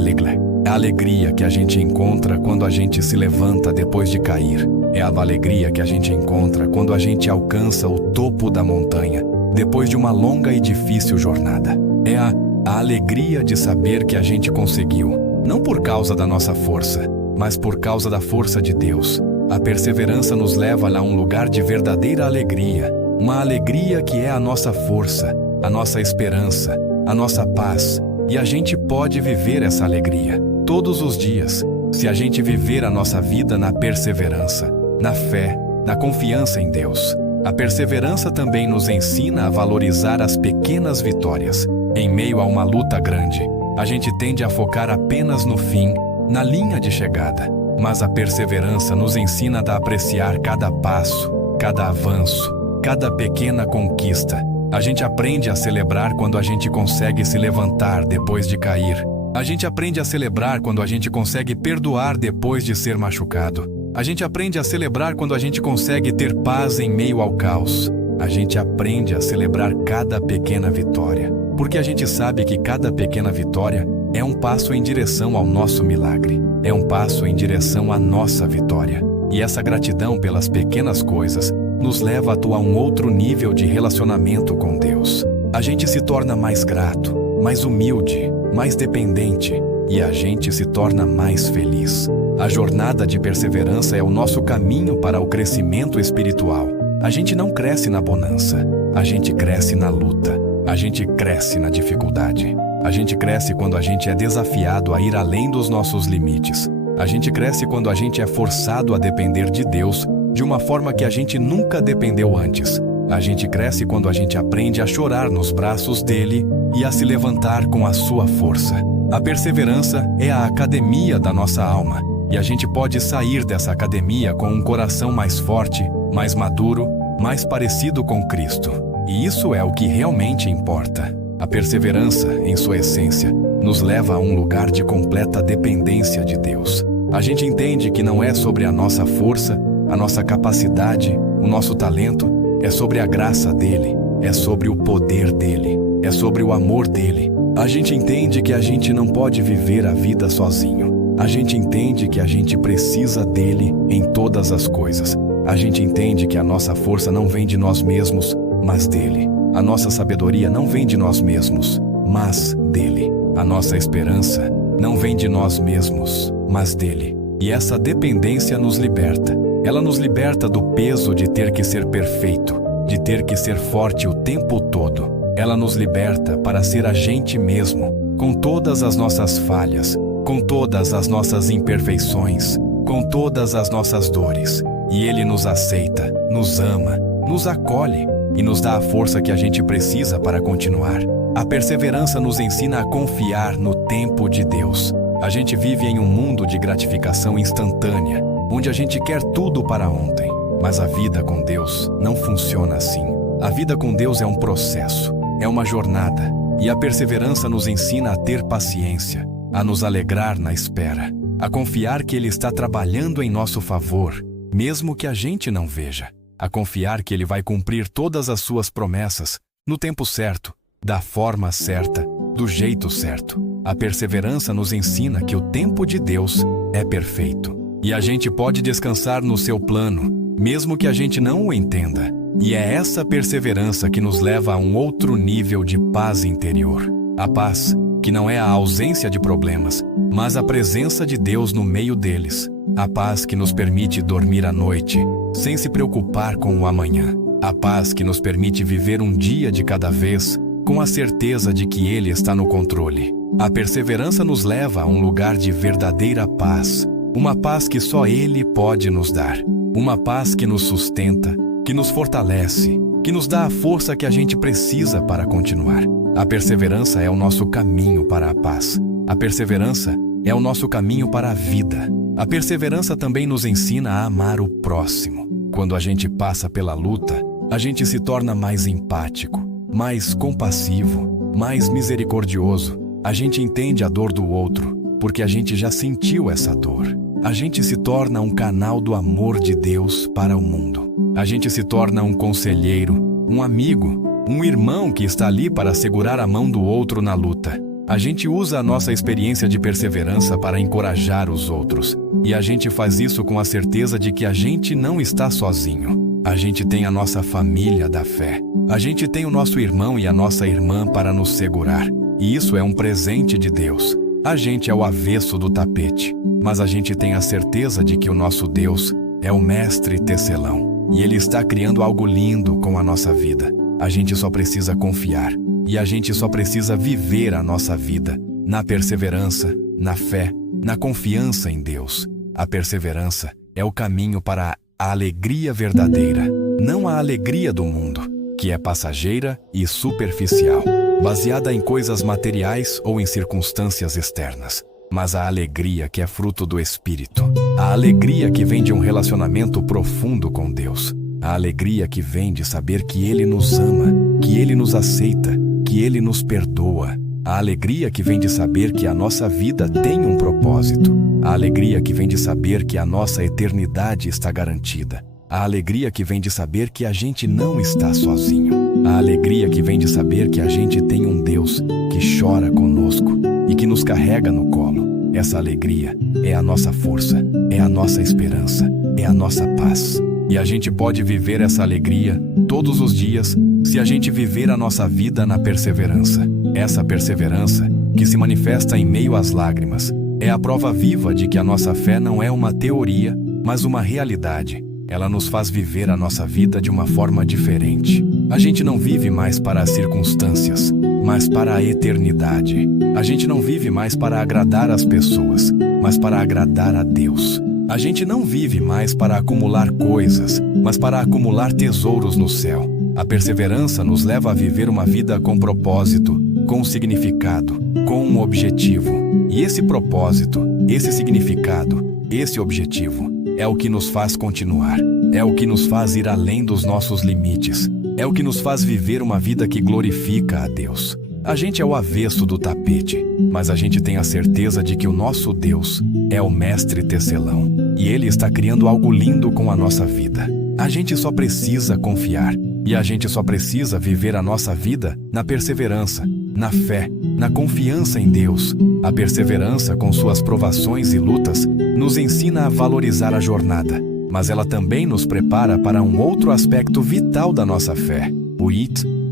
alegria que a gente encontra quando a gente se levanta depois de cair. É a alegria que a gente encontra quando a gente alcança o topo da montanha, depois de uma longa e difícil jornada. É a alegria de saber que a gente conseguiu, não por causa da nossa força, mas por causa da força de Deus. A perseverança nos leva a um lugar de verdadeira alegria, uma alegria que é a nossa força, a nossa esperança, a nossa paz. E a gente pode viver essa alegria todos os dias, se a gente viver a nossa vida na perseverança, na fé, na confiança em Deus. A perseverança também nos ensina a valorizar as pequenas vitórias. Em meio a uma luta grande, a gente tende a focar apenas no fim, na linha de chegada. Mas a perseverança nos ensina a apreciar cada passo, cada avanço, cada pequena conquista. A gente aprende a celebrar quando a gente consegue se levantar depois de cair. A gente aprende a celebrar quando a gente consegue perdoar depois de ser machucado. A gente aprende a celebrar quando a gente consegue ter paz em meio ao caos. A gente aprende a celebrar cada pequena vitória, porque a gente sabe que cada pequena vitória é um passo em direção ao nosso milagre. É um passo em direção à nossa vitória. E essa gratidão pelas pequenas coisas nos leva a um outro nível de relacionamento com Deus. A gente se torna mais grato, mais humilde, mais dependente, e a gente se torna mais feliz. A jornada de perseverança é o nosso caminho para o crescimento espiritual. A gente não cresce na bonança, a gente cresce na luta, a gente cresce na dificuldade. A gente cresce quando a gente é desafiado a ir além dos nossos limites. A gente cresce quando a gente é forçado a depender de Deus de uma forma que a gente nunca dependeu antes. A gente cresce quando a gente aprende a chorar nos braços dele e a se levantar com a sua força. A perseverança é a academia da nossa alma, e a gente pode sair dessa academia com um coração mais forte, mais maduro, mais parecido com Cristo. E isso é o que realmente importa. A perseverança, em sua essência, nos leva a um lugar de completa dependência de Deus. A gente entende que não é sobre a nossa força, a nossa capacidade, o nosso talento, é sobre a graça dele, é sobre o poder dele, é sobre o amor dele. A gente entende que a gente não pode viver a vida sozinho. A gente entende que a gente precisa dele em todas as coisas. A gente entende que a nossa força não vem de nós mesmos, mas dele. A nossa sabedoria não vem de nós mesmos, mas dele. A nossa esperança não vem de nós mesmos, mas dele. E essa dependência nos liberta. Ela nos liberta do peso de ter que ser perfeito, de ter que ser forte o tempo todo. Ela nos liberta para ser a gente mesmo, com todas as nossas falhas, com todas as nossas imperfeições, com todas as nossas dores. E ele nos aceita, nos ama, nos acolhe e nos dá a força que a gente precisa para continuar. A perseverança nos ensina a confiar no tempo de Deus. A gente vive em um mundo de gratificação instantânea, onde a gente quer tudo para ontem. Mas a vida com Deus não funciona assim. A vida com Deus é um processo, é uma jornada, e a perseverança nos ensina a ter paciência, a nos alegrar na espera, a confiar que Ele está trabalhando em nosso favor, mesmo que a gente não veja, a confiar que Ele vai cumprir todas as suas promessas, no tempo certo, da forma certa, do jeito certo. A perseverança nos ensina que o tempo de Deus é perfeito, e a gente pode descansar no seu plano, mesmo que a gente não o entenda. E é essa perseverança que nos leva a um outro nível de paz interior. A paz que não é a ausência de problemas, mas a presença de Deus no meio deles. A paz que nos permite dormir à noite, sem se preocupar com o amanhã. A paz que nos permite viver um dia de cada vez, com a certeza de que Ele está no controle. A perseverança nos leva a um lugar de verdadeira paz, uma paz que só Ele pode nos dar, uma paz que nos sustenta, que nos fortalece, que nos dá a força que a gente precisa para continuar. A perseverança é o nosso caminho para a paz. A perseverança é o nosso caminho para a vida. A perseverança também nos ensina a amar o próximo. Quando a gente passa pela luta, a gente se torna mais empático, mais compassivo, mais misericordioso. A gente entende a dor do outro, porque a gente já sentiu essa dor. A gente se torna um canal do amor de Deus para o mundo. A gente se torna um conselheiro, um amigo, um irmão que está ali para segurar a mão do outro na luta. A gente usa a nossa experiência de perseverança para encorajar os outros. E a gente faz isso com a certeza de que a gente não está sozinho. A gente tem a nossa família da fé. A gente tem o nosso irmão e a nossa irmã para nos segurar. E isso é um presente de Deus. A gente é o avesso do tapete, mas a gente tem a certeza de que o nosso Deus é o mestre tecelão. E Ele está criando algo lindo com a nossa vida. A gente só precisa confiar. E a gente só precisa viver a nossa vida na perseverança, na fé, na confiança em Deus. A perseverança é o caminho para a alegria verdadeira, não a alegria do mundo, que é passageira e superficial, baseada em coisas materiais ou em circunstâncias externas, mas a alegria que é fruto do Espírito, a alegria que vem de um relacionamento profundo com Deus, a alegria que vem de saber que Ele nos ama, que Ele nos aceita, que Ele nos perdoa, a alegria que vem de saber que a nossa vida tem um propósito, a alegria que vem de saber que a nossa eternidade está garantida, a alegria que vem de saber que a gente não está sozinho, a alegria que vem de saber que a gente tem um Deus que chora conosco e que nos carrega no colo. Essa alegria é a nossa força, é a nossa esperança, é a nossa paz. E a gente pode viver essa alegria todos os dias se a gente viver a nossa vida na perseverança. Essa perseverança, que se manifesta em meio às lágrimas, é a prova viva de que a nossa fé não é uma teoria, mas uma realidade. Ela nos faz viver a nossa vida de uma forma diferente. A gente não vive mais para as circunstâncias, mas para a eternidade. A gente não vive mais para agradar as pessoas, mas para agradar a Deus. A gente não vive mais para acumular coisas, mas para acumular tesouros no céu. A perseverança nos leva a viver uma vida com propósito, com significado, com um objetivo. E esse propósito, esse significado, esse objetivo é o que nos faz continuar, é o que nos faz ir além dos nossos limites, é o que nos faz viver uma vida que glorifica a Deus. A gente é o avesso do tapete, mas a gente tem a certeza de que o nosso Deus é o mestre tecelão e Ele está criando algo lindo com a nossa vida. A gente só precisa confiar e a gente só precisa viver a nossa vida na perseverança, na fé, na confiança em Deus. A perseverança, com suas provações e lutas, nos ensina a valorizar a jornada, mas ela também nos prepara para um outro aspecto vital da nossa fé, o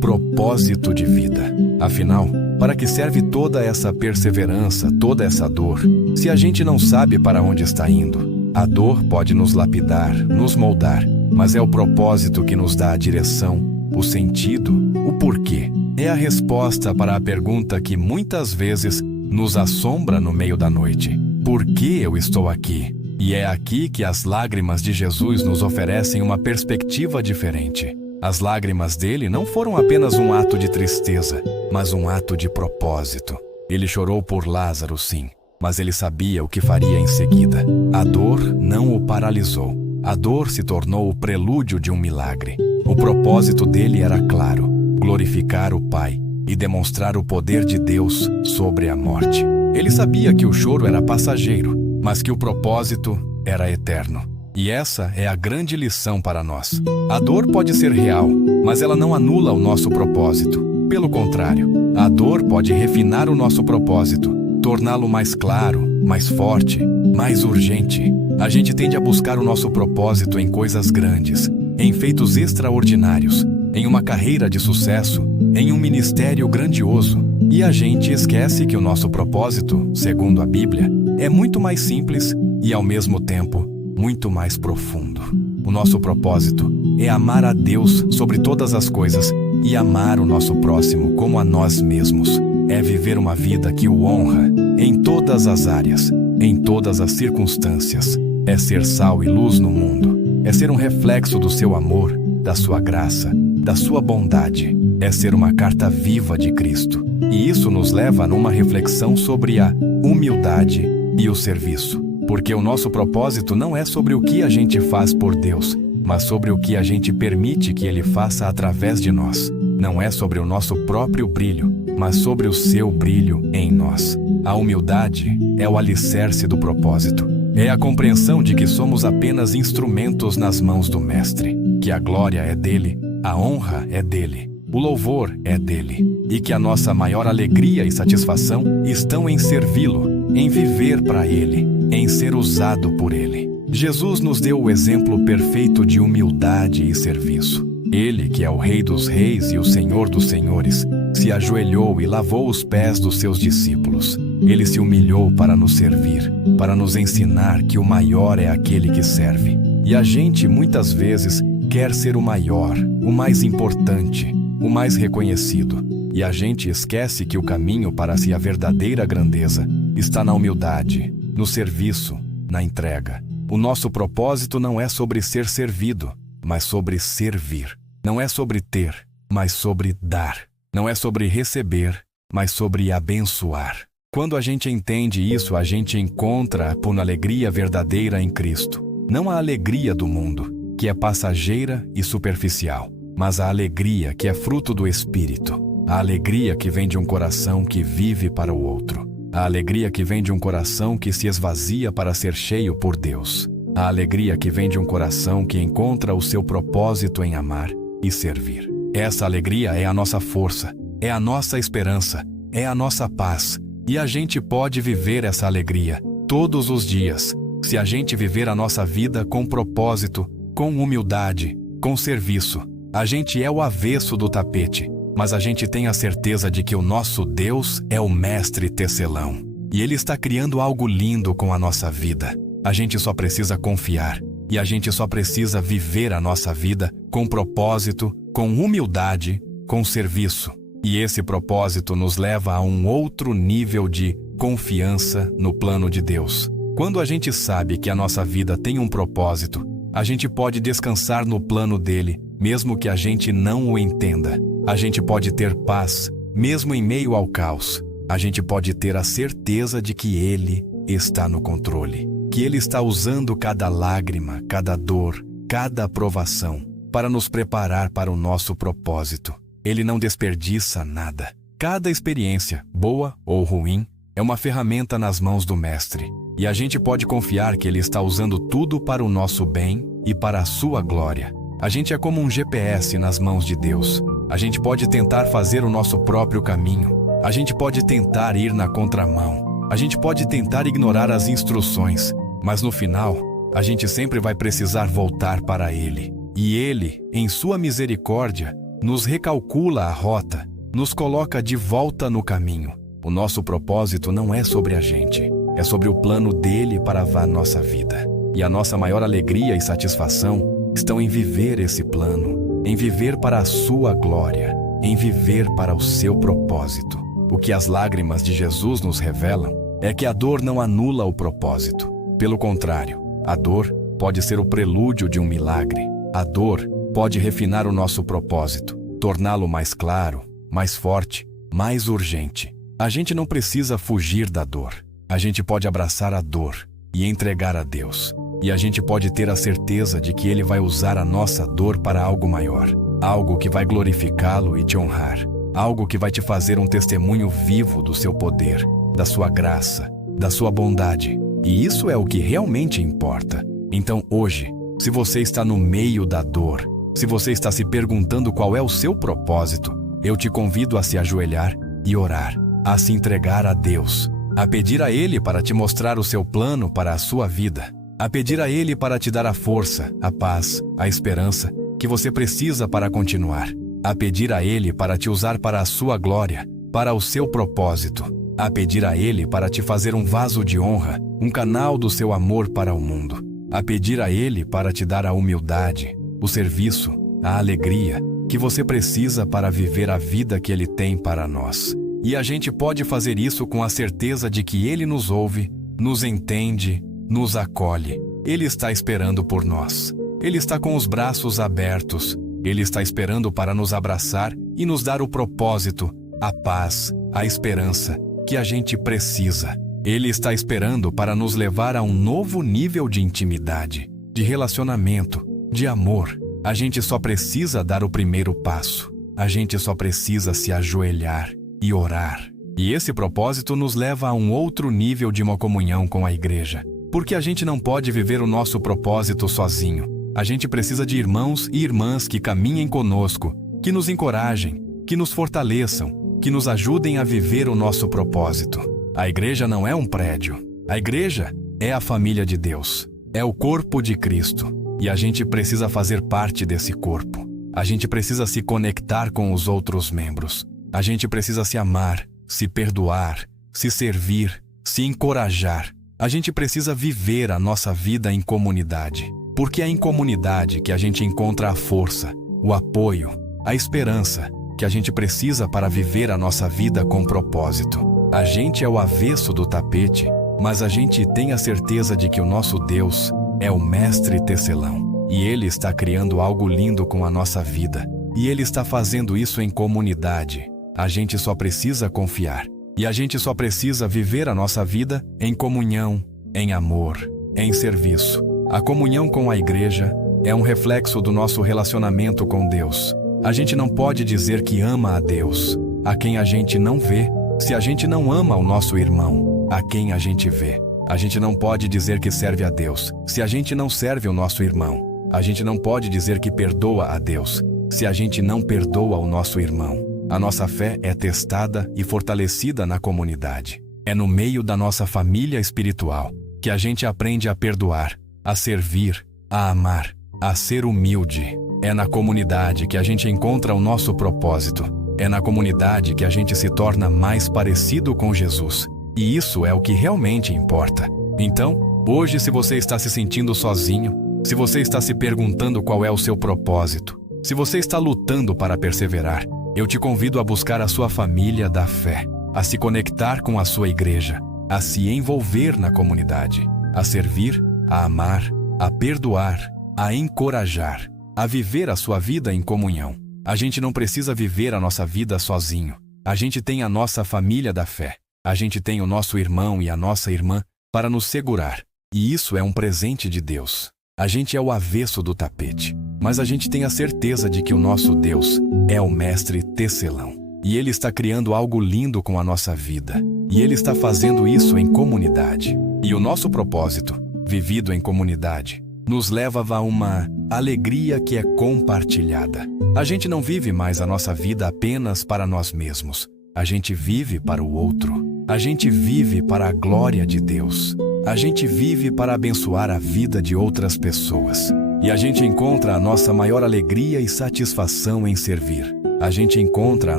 propósito de vida. Afinal, para que serve toda essa perseverança, toda essa dor, se a gente não sabe para onde está indo? A dor pode nos lapidar, nos moldar, mas é o propósito que nos dá a direção, o sentido, o porquê. É a resposta para a pergunta que muitas vezes nos assombra no meio da noite. Por que eu estou aqui? E é aqui que as lágrimas de Jesus nos oferecem uma perspectiva diferente. As lágrimas dele não foram apenas um ato de tristeza, mas um ato de propósito. Ele chorou por Lázaro, sim, mas ele sabia o que faria em seguida. A dor não o paralisou. A dor se tornou o prelúdio de um milagre. O propósito dele era claro: glorificar o Pai e demonstrar o poder de Deus sobre a morte. Ele sabia que o choro era passageiro, mas que o propósito era eterno. E essa é a grande lição para nós. A dor pode ser real, mas ela não anula o nosso propósito. Pelo contrário, a dor pode refinar o nosso propósito, torná-lo mais claro, mais forte, mais urgente. A gente tende a buscar o nosso propósito em coisas grandes, em feitos extraordinários, em uma carreira de sucesso, em um ministério grandioso. E a gente esquece que o nosso propósito, segundo a Bíblia, é muito mais simples e, ao mesmo tempo, muito mais profundo. O nosso propósito é amar a Deus sobre todas as coisas e amar o nosso próximo como a nós mesmos. é viver uma vida que o honra em todas as áreas, em todas as circunstâncias. É ser sal e luz no mundo. É ser um reflexo do seu amor, da sua graça, da sua bondade. É ser uma carta viva de Cristo. E isso nos leva a uma reflexão sobre a humildade e o serviço. Porque o nosso propósito não é sobre o que a gente faz por Deus, mas sobre o que a gente permite que Ele faça através de nós. Não é sobre o nosso próprio brilho, mas sobre o seu brilho em nós. A humildade é o alicerce do propósito. É a compreensão de que somos apenas instrumentos nas mãos do Mestre, que a glória é dele, a honra é dele, o louvor é dele, e que a nossa maior alegria e satisfação estão em servi-lo, em viver para ele, em ser usado por ele. Jesus nos deu o exemplo perfeito de humildade e serviço. Ele, que é o Rei dos Reis e o Senhor dos Senhores, se ajoelhou e lavou os pés dos seus discípulos. Ele se humilhou para nos servir, para nos ensinar que o maior é aquele que serve. E a gente, muitas vezes, quer ser o maior, o mais importante, o mais reconhecido. E a gente esquece que o caminho para a verdadeira grandeza está na humildade, no serviço, na entrega. O nosso propósito não é sobre ser servido, mas sobre servir. Não é sobre ter, mas sobre dar. Não é sobre receber, mas sobre abençoar. Quando a gente entende isso, a gente encontra a alegria verdadeira em Cristo. Não a alegria do mundo, que é passageira e superficial, mas a alegria que é fruto do Espírito. A alegria que vem de um coração que vive para o outro. A alegria que vem de um coração que se esvazia para ser cheio por Deus. A alegria que vem de um coração que encontra o seu propósito em amar e servir. Essa alegria é a nossa força, é a nossa esperança, é a nossa paz. E a gente pode viver essa alegria todos os dias, se a gente viver a nossa vida com propósito, com humildade, com serviço. A gente é o avesso do tapete, mas a gente tem a certeza de que o nosso Deus é o mestre tecelão. E Ele está criando algo lindo com a nossa vida. A gente só precisa confiar, e a gente só precisa viver a nossa vida com propósito, com humildade, com serviço. E esse propósito nos leva a um outro nível de confiança no plano de Deus. Quando a gente sabe que a nossa vida tem um propósito, a gente pode descansar no plano dele, mesmo que a gente não o entenda. A gente pode ter paz, mesmo em meio ao caos. A gente pode ter a certeza de que Ele está no controle, que Ele está usando cada lágrima, cada dor, cada aprovação para nos preparar para o nosso propósito. Ele não desperdiça nada. Cada experiência, boa ou ruim, é uma ferramenta nas mãos do Mestre. E a gente pode confiar que Ele está usando tudo para o nosso bem e para a sua glória. A gente é como um GPS nas mãos de Deus. A gente pode tentar fazer o nosso próprio caminho. A gente pode tentar ir na contramão. A gente pode tentar ignorar as instruções. Mas no final, a gente sempre vai precisar voltar para Ele. E Ele, em sua misericórdia, nos recalcula a rota, nos coloca de volta no caminho. O nosso propósito não é sobre a gente, é sobre o plano dele para a nossa vida. E a nossa maior alegria e satisfação estão em viver esse plano, em viver para a sua glória, em viver para o seu propósito. O que as lágrimas de Jesus nos revelam é que a dor não anula o propósito. Pelo contrário, a dor pode ser o prelúdio de um milagre. A dor pode refinar o nosso propósito, torná-lo mais claro, mais forte, mais urgente. A gente não precisa fugir da dor. A gente pode abraçar a dor e entregar a Deus. E a gente pode ter a certeza de que Ele vai usar a nossa dor para algo maior. Algo que vai glorificá-lo e te honrar. Algo que vai te fazer um testemunho vivo do seu poder, da sua graça, da sua bondade. E isso é o que realmente importa. Então hoje, se você está no meio da dor, se você está se perguntando qual é o seu propósito, eu te convido a se ajoelhar e orar, a se entregar a Deus, a pedir a Ele para te mostrar o seu plano para a sua vida, a pedir a Ele para te dar a força, a paz, a esperança que você precisa para continuar, a pedir a Ele para te usar para a sua glória, para o seu propósito, a pedir a Ele para te fazer um vaso de honra, um canal do seu amor para o mundo, a pedir a Ele para te dar a humildade, o serviço, a alegria que você precisa para viver a vida que Ele tem para nós. E a gente pode fazer isso com a certeza de que Ele nos ouve, nos entende, nos acolhe. Ele está esperando por nós. Ele está com os braços abertos. Ele está esperando para nos abraçar e nos dar o propósito, a paz, a esperança que a gente precisa. Ele está esperando para nos levar a um novo nível de intimidade, de relacionamento, de amor. A gente só precisa dar o primeiro passo. A gente só precisa se ajoelhar e orar. E esse propósito nos leva a um outro nível de uma comunhão com a igreja. Porque a gente não pode viver o nosso propósito sozinho. A gente precisa de irmãos e irmãs que caminhem conosco, que nos encorajem, que nos fortaleçam, que nos ajudem a viver o nosso propósito. A igreja não é um prédio. A igreja é a família de Deus. É o corpo de Cristo. E a gente precisa fazer parte desse corpo. A gente precisa se conectar com os outros membros. A gente precisa se amar, se perdoar, se servir, se encorajar. A gente precisa viver a nossa vida em comunidade. Porque é em comunidade que a gente encontra a força, o apoio, a esperança que a gente precisa para viver a nossa vida com propósito. A gente é o avesso do tapete, mas a gente tem a certeza de que o nosso Deus é o mestre tecelão. E Ele está criando algo lindo com a nossa vida. E Ele está fazendo isso em comunidade. A gente só precisa confiar. E a gente só precisa viver a nossa vida em comunhão, em amor, em serviço. A comunhão com a igreja é um reflexo do nosso relacionamento com Deus. A gente não pode dizer que ama a Deus, a quem a gente não vê, se a gente não ama o nosso irmão, a quem a gente vê. A gente não pode dizer que serve a Deus, se a gente não serve o nosso irmão. A gente não pode dizer que perdoa a Deus, se a gente não perdoa o nosso irmão. A nossa fé é testada e fortalecida na comunidade. É no meio da nossa família espiritual que a gente aprende a perdoar, a servir, a amar, a ser humilde. É na comunidade que a gente encontra o nosso propósito. É na comunidade que a gente se torna mais parecido com Jesus. E isso é o que realmente importa. Então, hoje, se você está se sentindo sozinho, se você está se perguntando qual é o seu propósito, se você está lutando para perseverar, eu te convido a buscar a sua família da fé, a se conectar com a sua igreja, a se envolver na comunidade, a servir, a amar, a perdoar, a encorajar, a viver a sua vida em comunhão. A gente não precisa viver a nossa vida sozinho. A gente tem a nossa família da fé. A gente tem o nosso irmão e a nossa irmã para nos segurar. E isso é um presente de Deus. A gente é o avesso do tapete, mas a gente tem a certeza de que o nosso Deus é o mestre tecelão. E Ele está criando algo lindo com a nossa vida. E Ele está fazendo isso em comunidade. E o nosso propósito, vivido em comunidade, nos leva a uma alegria que é compartilhada. A gente não vive mais a nossa vida apenas para nós mesmos. A gente vive para o outro. A gente vive para a glória de Deus. A gente vive para abençoar a vida de outras pessoas. E a gente encontra a nossa maior alegria e satisfação em servir. A gente encontra a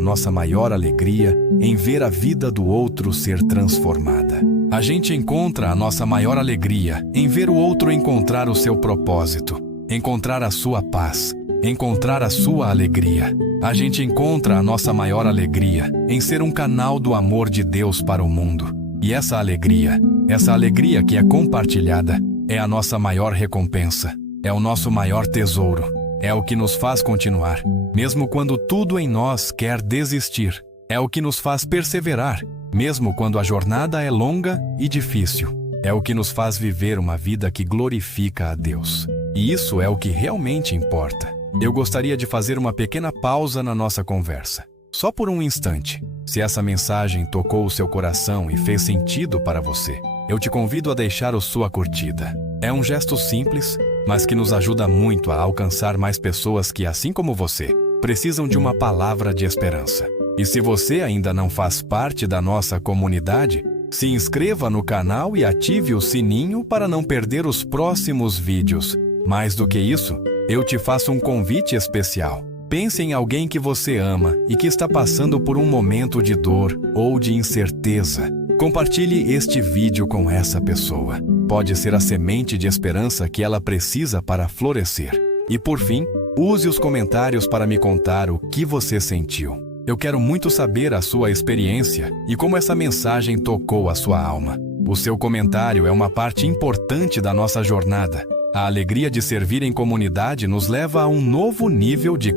nossa maior alegria em ver a vida do outro ser transformada. A gente encontra a nossa maior alegria em ver o outro encontrar o seu propósito, encontrar a sua paz, encontrar a sua alegria. A gente encontra a nossa maior alegria em ser um canal do amor de Deus para o mundo. E essa alegria que é compartilhada, é a nossa maior recompensa, é o nosso maior tesouro, é o que nos faz continuar, mesmo quando tudo em nós quer desistir. É o que nos faz perseverar, mesmo quando a jornada é longa e difícil. É o que nos faz viver uma vida que glorifica a Deus. E isso é o que realmente importa. Eu gostaria de fazer uma pequena pausa na nossa conversa, só por um instante. Se essa mensagem tocou o seu coração e fez sentido para você, eu te convido a deixar a sua curtida. É um gesto simples, mas que nos ajuda muito a alcançar mais pessoas que, assim como você, precisam de uma palavra de esperança. E se você ainda não faz parte da nossa comunidade, se inscreva no canal e ative o sininho para não perder os próximos vídeos. Mais do que isso, eu te faço um convite especial. Pense em alguém que você ama e que está passando por um momento de dor ou de incerteza. Compartilhe este vídeo com essa pessoa. Pode ser a semente de esperança que ela precisa para florescer. E por fim, use os comentários para me contar o que você sentiu. Eu quero muito saber a sua experiência e como essa mensagem tocou a sua alma. O seu comentário é uma parte importante da nossa jornada. A alegria de servir em comunidade nos leva a um novo nível de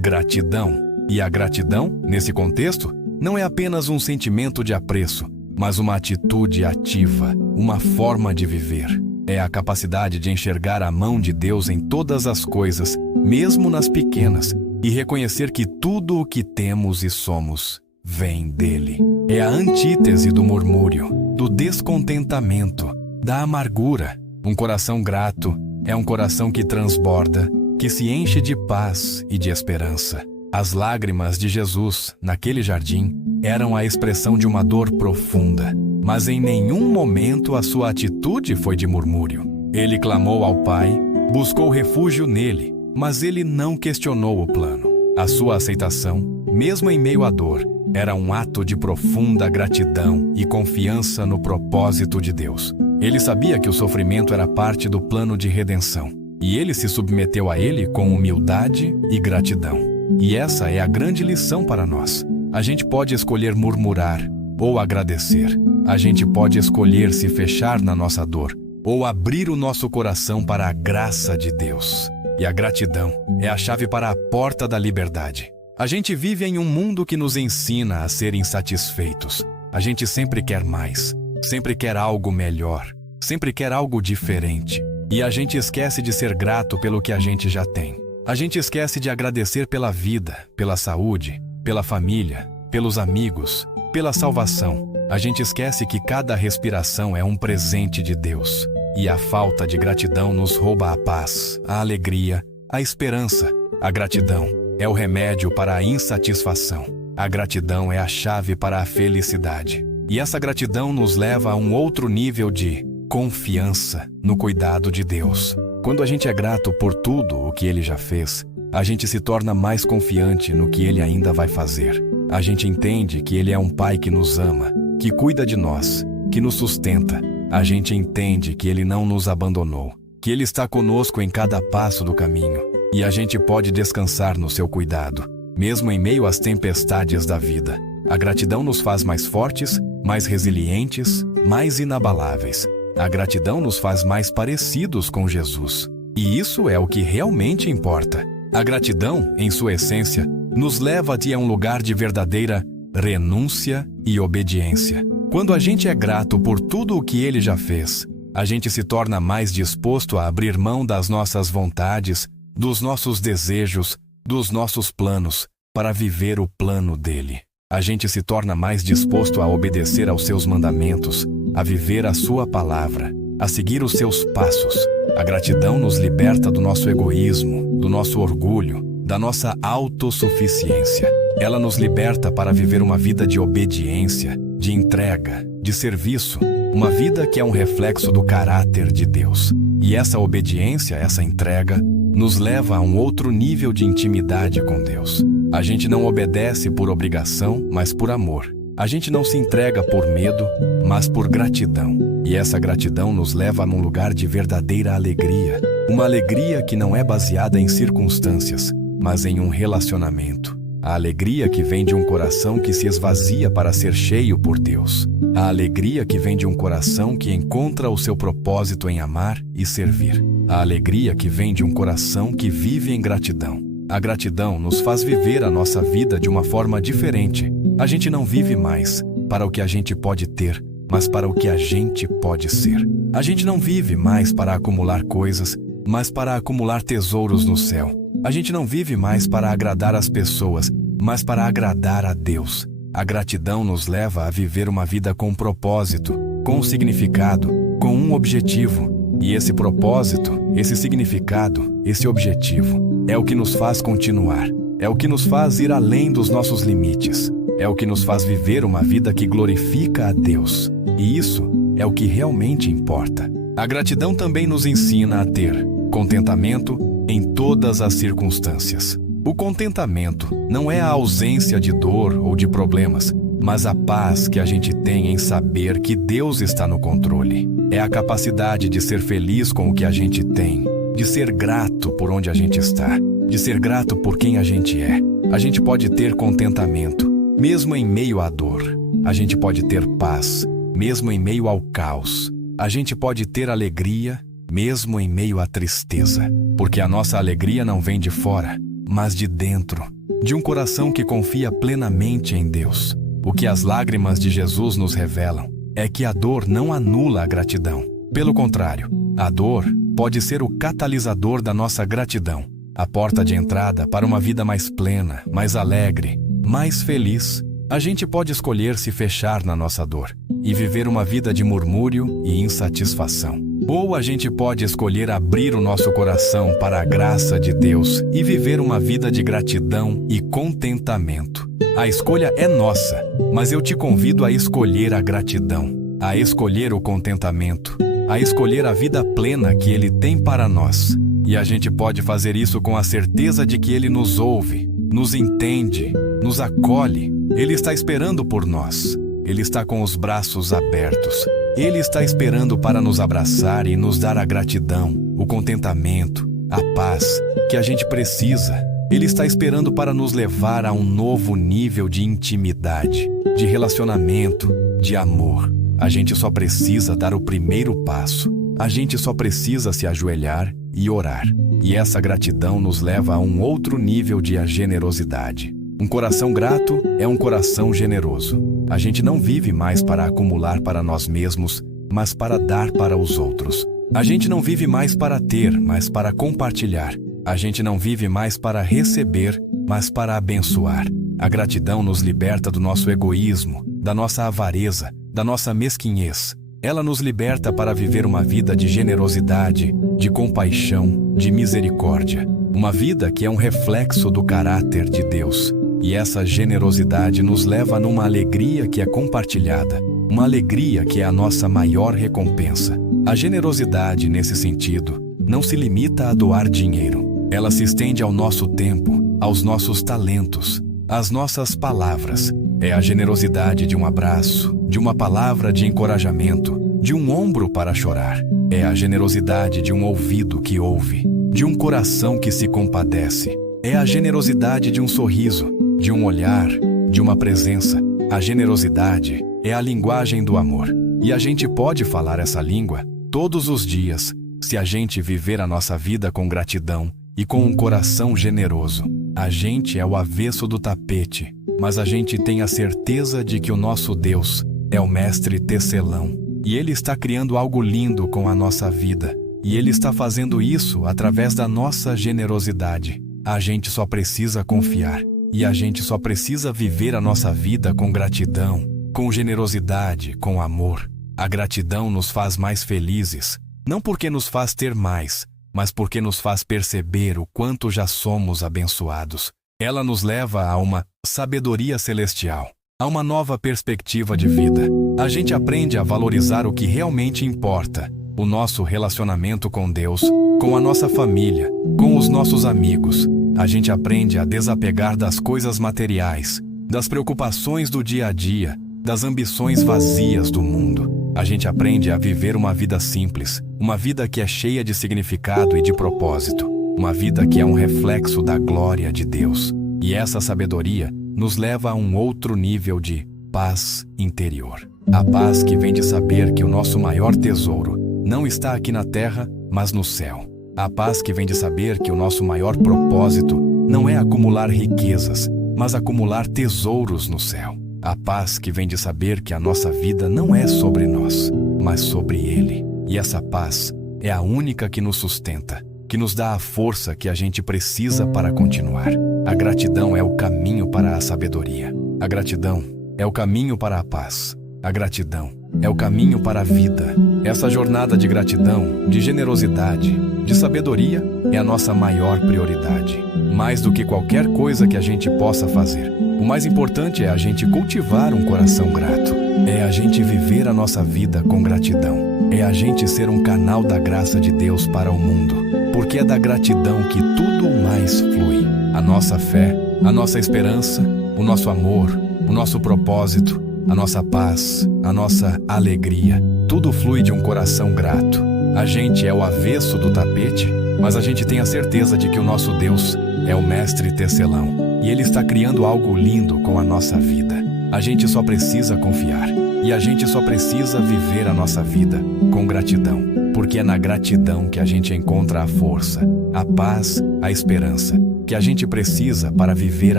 gratidão. E a gratidão, nesse contexto, não é apenas um sentimento de apreço, mas uma atitude ativa, uma forma de viver. É a capacidade de enxergar a mão de Deus em todas as coisas, mesmo nas pequenas, e reconhecer que tudo o que temos e somos vem dele. É a antítese do murmúrio, do descontentamento, da amargura. Um coração grato é um coração que transborda, que se enche de paz e de esperança. As lágrimas de Jesus, naquele jardim, eram a expressão de uma dor profunda, mas em nenhum momento a sua atitude foi de murmúrio. Ele clamou ao Pai, buscou refúgio nele, mas ele não questionou o plano. A sua aceitação, mesmo em meio à dor, era um ato de profunda gratidão e confiança no propósito de Deus. Ele sabia que o sofrimento era parte do plano de redenção, e ele se submeteu a ele com humildade e gratidão. E essa é a grande lição para nós. A gente pode escolher murmurar ou agradecer. A gente pode escolher se fechar na nossa dor ou abrir o nosso coração para a graça de Deus. E a gratidão é a chave para a porta da liberdade. A gente vive em um mundo que nos ensina a ser insatisfeitos. A gente sempre quer mais, sempre quer algo melhor, sempre quer algo diferente. E a gente esquece de ser grato pelo que a gente já tem. A gente esquece de agradecer pela vida, pela saúde, pela família, pelos amigos, pela salvação. A gente esquece que cada respiração é um presente de Deus. E a falta de gratidão nos rouba a paz, a alegria, a esperança. A gratidão é o remédio para a insatisfação. A gratidão é a chave para a felicidade. E essa gratidão nos leva a um outro nível de confiança no cuidado de Deus. Quando a gente é grato por tudo o que Ele já fez, a gente se torna mais confiante no que Ele ainda vai fazer. A gente entende que Ele é um Pai que nos ama, que cuida de nós, que nos sustenta. A gente entende que Ele não nos abandonou, que Ele está conosco em cada passo do caminho. E a gente pode descansar no seu cuidado, mesmo em meio às tempestades da vida. A gratidão nos faz mais fortes, mais resilientes, mais inabaláveis. A gratidão nos faz mais parecidos com Jesus. E isso é o que realmente importa. A gratidão, em sua essência, nos leva a um lugar de verdadeira renúncia e obediência. Quando a gente é grato por tudo o que Ele já fez, a gente se torna mais disposto a abrir mão das nossas vontades, dos nossos desejos, dos nossos planos, para viver o plano dele. A gente se torna mais disposto a obedecer aos seus mandamentos, a viver a sua palavra, a seguir os seus passos. A gratidão nos liberta do nosso egoísmo, do nosso orgulho, da nossa autossuficiência. Ela nos liberta para viver uma vida de obediência, de entrega, de serviço, uma vida que é um reflexo do caráter de Deus. E essa obediência, essa entrega, nos leva a um outro nível de intimidade com Deus. A gente não obedece por obrigação, mas por amor. A gente não se entrega por medo, mas por gratidão. E essa gratidão nos leva a um lugar de verdadeira alegria. Uma alegria que não é baseada em circunstâncias, mas em um relacionamento. A alegria que vem de um coração que se esvazia para ser cheio por Deus. A alegria que vem de um coração que encontra o seu propósito em amar e servir. A alegria que vem de um coração que vive em gratidão. A gratidão nos faz viver a nossa vida de uma forma diferente. A gente não vive mais para o que a gente pode ter, mas para o que a gente pode ser. A gente não vive mais para acumular coisas, mas para acumular tesouros no céu. A gente não vive mais para agradar as pessoas, mas para agradar a Deus. A gratidão nos leva a viver uma vida com propósito, com um significado, com um objetivo. E esse propósito, esse significado, esse objetivo, é o que nos faz continuar. É o que nos faz ir além dos nossos limites. É o que nos faz viver uma vida que glorifica a Deus. E isso é o que realmente importa. A gratidão também nos ensina a ter contentamento em todas as circunstâncias. O contentamento não é a ausência de dor ou de problemas, mas a paz que a gente tem em saber que Deus está no controle. É a capacidade de ser feliz com o que a gente tem, de ser grato por onde a gente está, de ser grato por quem a gente é. A gente pode ter contentamento, mesmo em meio à dor. A gente pode ter paz, mesmo em meio ao caos. A gente pode ter alegria, mesmo em meio à tristeza. Porque a nossa alegria não vem de fora, mas de dentro, de um coração que confia plenamente em Deus. O que as lágrimas de Jesus nos revelam é que a dor não anula a gratidão. Pelo contrário, a dor pode ser o catalisador da nossa gratidão, a porta de entrada para uma vida mais plena, mais alegre, mais feliz. A gente pode escolher se fechar na nossa dor e viver uma vida de murmúrio e insatisfação. Ou a gente pode escolher abrir o nosso coração para a graça de Deus e viver uma vida de gratidão e contentamento. A escolha é nossa, mas eu te convido a escolher a gratidão, a escolher o contentamento, a escolher a vida plena que Ele tem para nós. E a gente pode fazer isso com a certeza de que Ele nos ouve, nos entende, nos acolhe. Ele está esperando por nós. Ele está com os braços abertos. Ele está esperando para nos abraçar e nos dar a gratidão, o contentamento, a paz que a gente precisa. Ele está esperando para nos levar a um novo nível de intimidade, de relacionamento, de amor. A gente só precisa dar o primeiro passo. A gente só precisa se ajoelhar e orar. E essa gratidão nos leva a um outro nível de generosidade. Um coração grato é um coração generoso. A gente não vive mais para acumular para nós mesmos, mas para dar para os outros. A gente não vive mais para ter, mas para compartilhar. A gente não vive mais para receber, mas para abençoar. A gratidão nos liberta do nosso egoísmo, da nossa avareza, da nossa mesquinhez. Ela nos liberta para viver uma vida de generosidade, de compaixão, de misericórdia. Uma vida que é um reflexo do caráter de Deus. E essa generosidade nos leva numa alegria que é compartilhada, uma alegria que é a nossa maior recompensa. A generosidade, nesse sentido, não se limita a doar dinheiro. Ela se estende ao nosso tempo, aos nossos talentos, às nossas palavras. É a generosidade de um abraço, de uma palavra de encorajamento, de um ombro para chorar. É a generosidade de um ouvido que ouve, de um coração que se compadece. É a generosidade de um sorriso, de um olhar, de uma presença. A generosidade é a linguagem do amor. E a gente pode falar essa língua todos os dias, se a gente viver a nossa vida com gratidão e com um coração generoso. A gente é o avesso do tapete, mas a gente tem a certeza de que o nosso Deus é o mestre tecelão. E Ele está criando algo lindo com a nossa vida. E Ele está fazendo isso através da nossa generosidade. A gente só precisa confiar. E a gente só precisa viver a nossa vida com gratidão, com generosidade, com amor. A gratidão nos faz mais felizes, não porque nos faz ter mais, mas porque nos faz perceber o quanto já somos abençoados. Ela nos leva a uma sabedoria celestial, a uma nova perspectiva de vida. A gente aprende a valorizar o que realmente importa, o nosso relacionamento com Deus, com a nossa família, com os nossos amigos. A gente aprende a desapegar das coisas materiais, das preocupações do dia a dia, das ambições vazias do mundo. A gente aprende a viver uma vida simples, uma vida que é cheia de significado e de propósito, uma vida que é um reflexo da glória de Deus. E essa sabedoria nos leva a um outro nível de paz interior. A paz que vem de saber que o nosso maior tesouro não está aqui na terra, mas no céu. A paz que vem de saber que o nosso maior propósito não é acumular riquezas, mas acumular tesouros no céu. A paz que vem de saber que a nossa vida não é sobre nós, mas sobre Ele. E essa paz é a única que nos sustenta, que nos dá a força que a gente precisa para continuar. A gratidão é o caminho para a sabedoria. A gratidão é o caminho para a paz. A gratidão é o caminho para a vida. Essa jornada de gratidão, de generosidade, de sabedoria é a nossa maior prioridade. Mais do que qualquer coisa que a gente possa fazer. O mais importante é a gente cultivar um coração grato. É a gente viver a nossa vida com gratidão. É a gente ser um canal da graça de Deus para o mundo. Porque é da gratidão que tudo mais flui. A nossa fé, a nossa esperança, o nosso amor, o nosso propósito, a nossa paz, a nossa alegria. Tudo flui de um coração grato. A gente é o avesso do tapete, mas a gente tem a certeza de que o nosso Deus é o mestre tecelão. e Ele está criando algo lindo com a nossa vida. A gente só precisa confiar, e a gente só precisa viver a nossa vida com gratidão, porque é na gratidão que a gente encontra a força, a paz, a esperança que a gente precisa para viver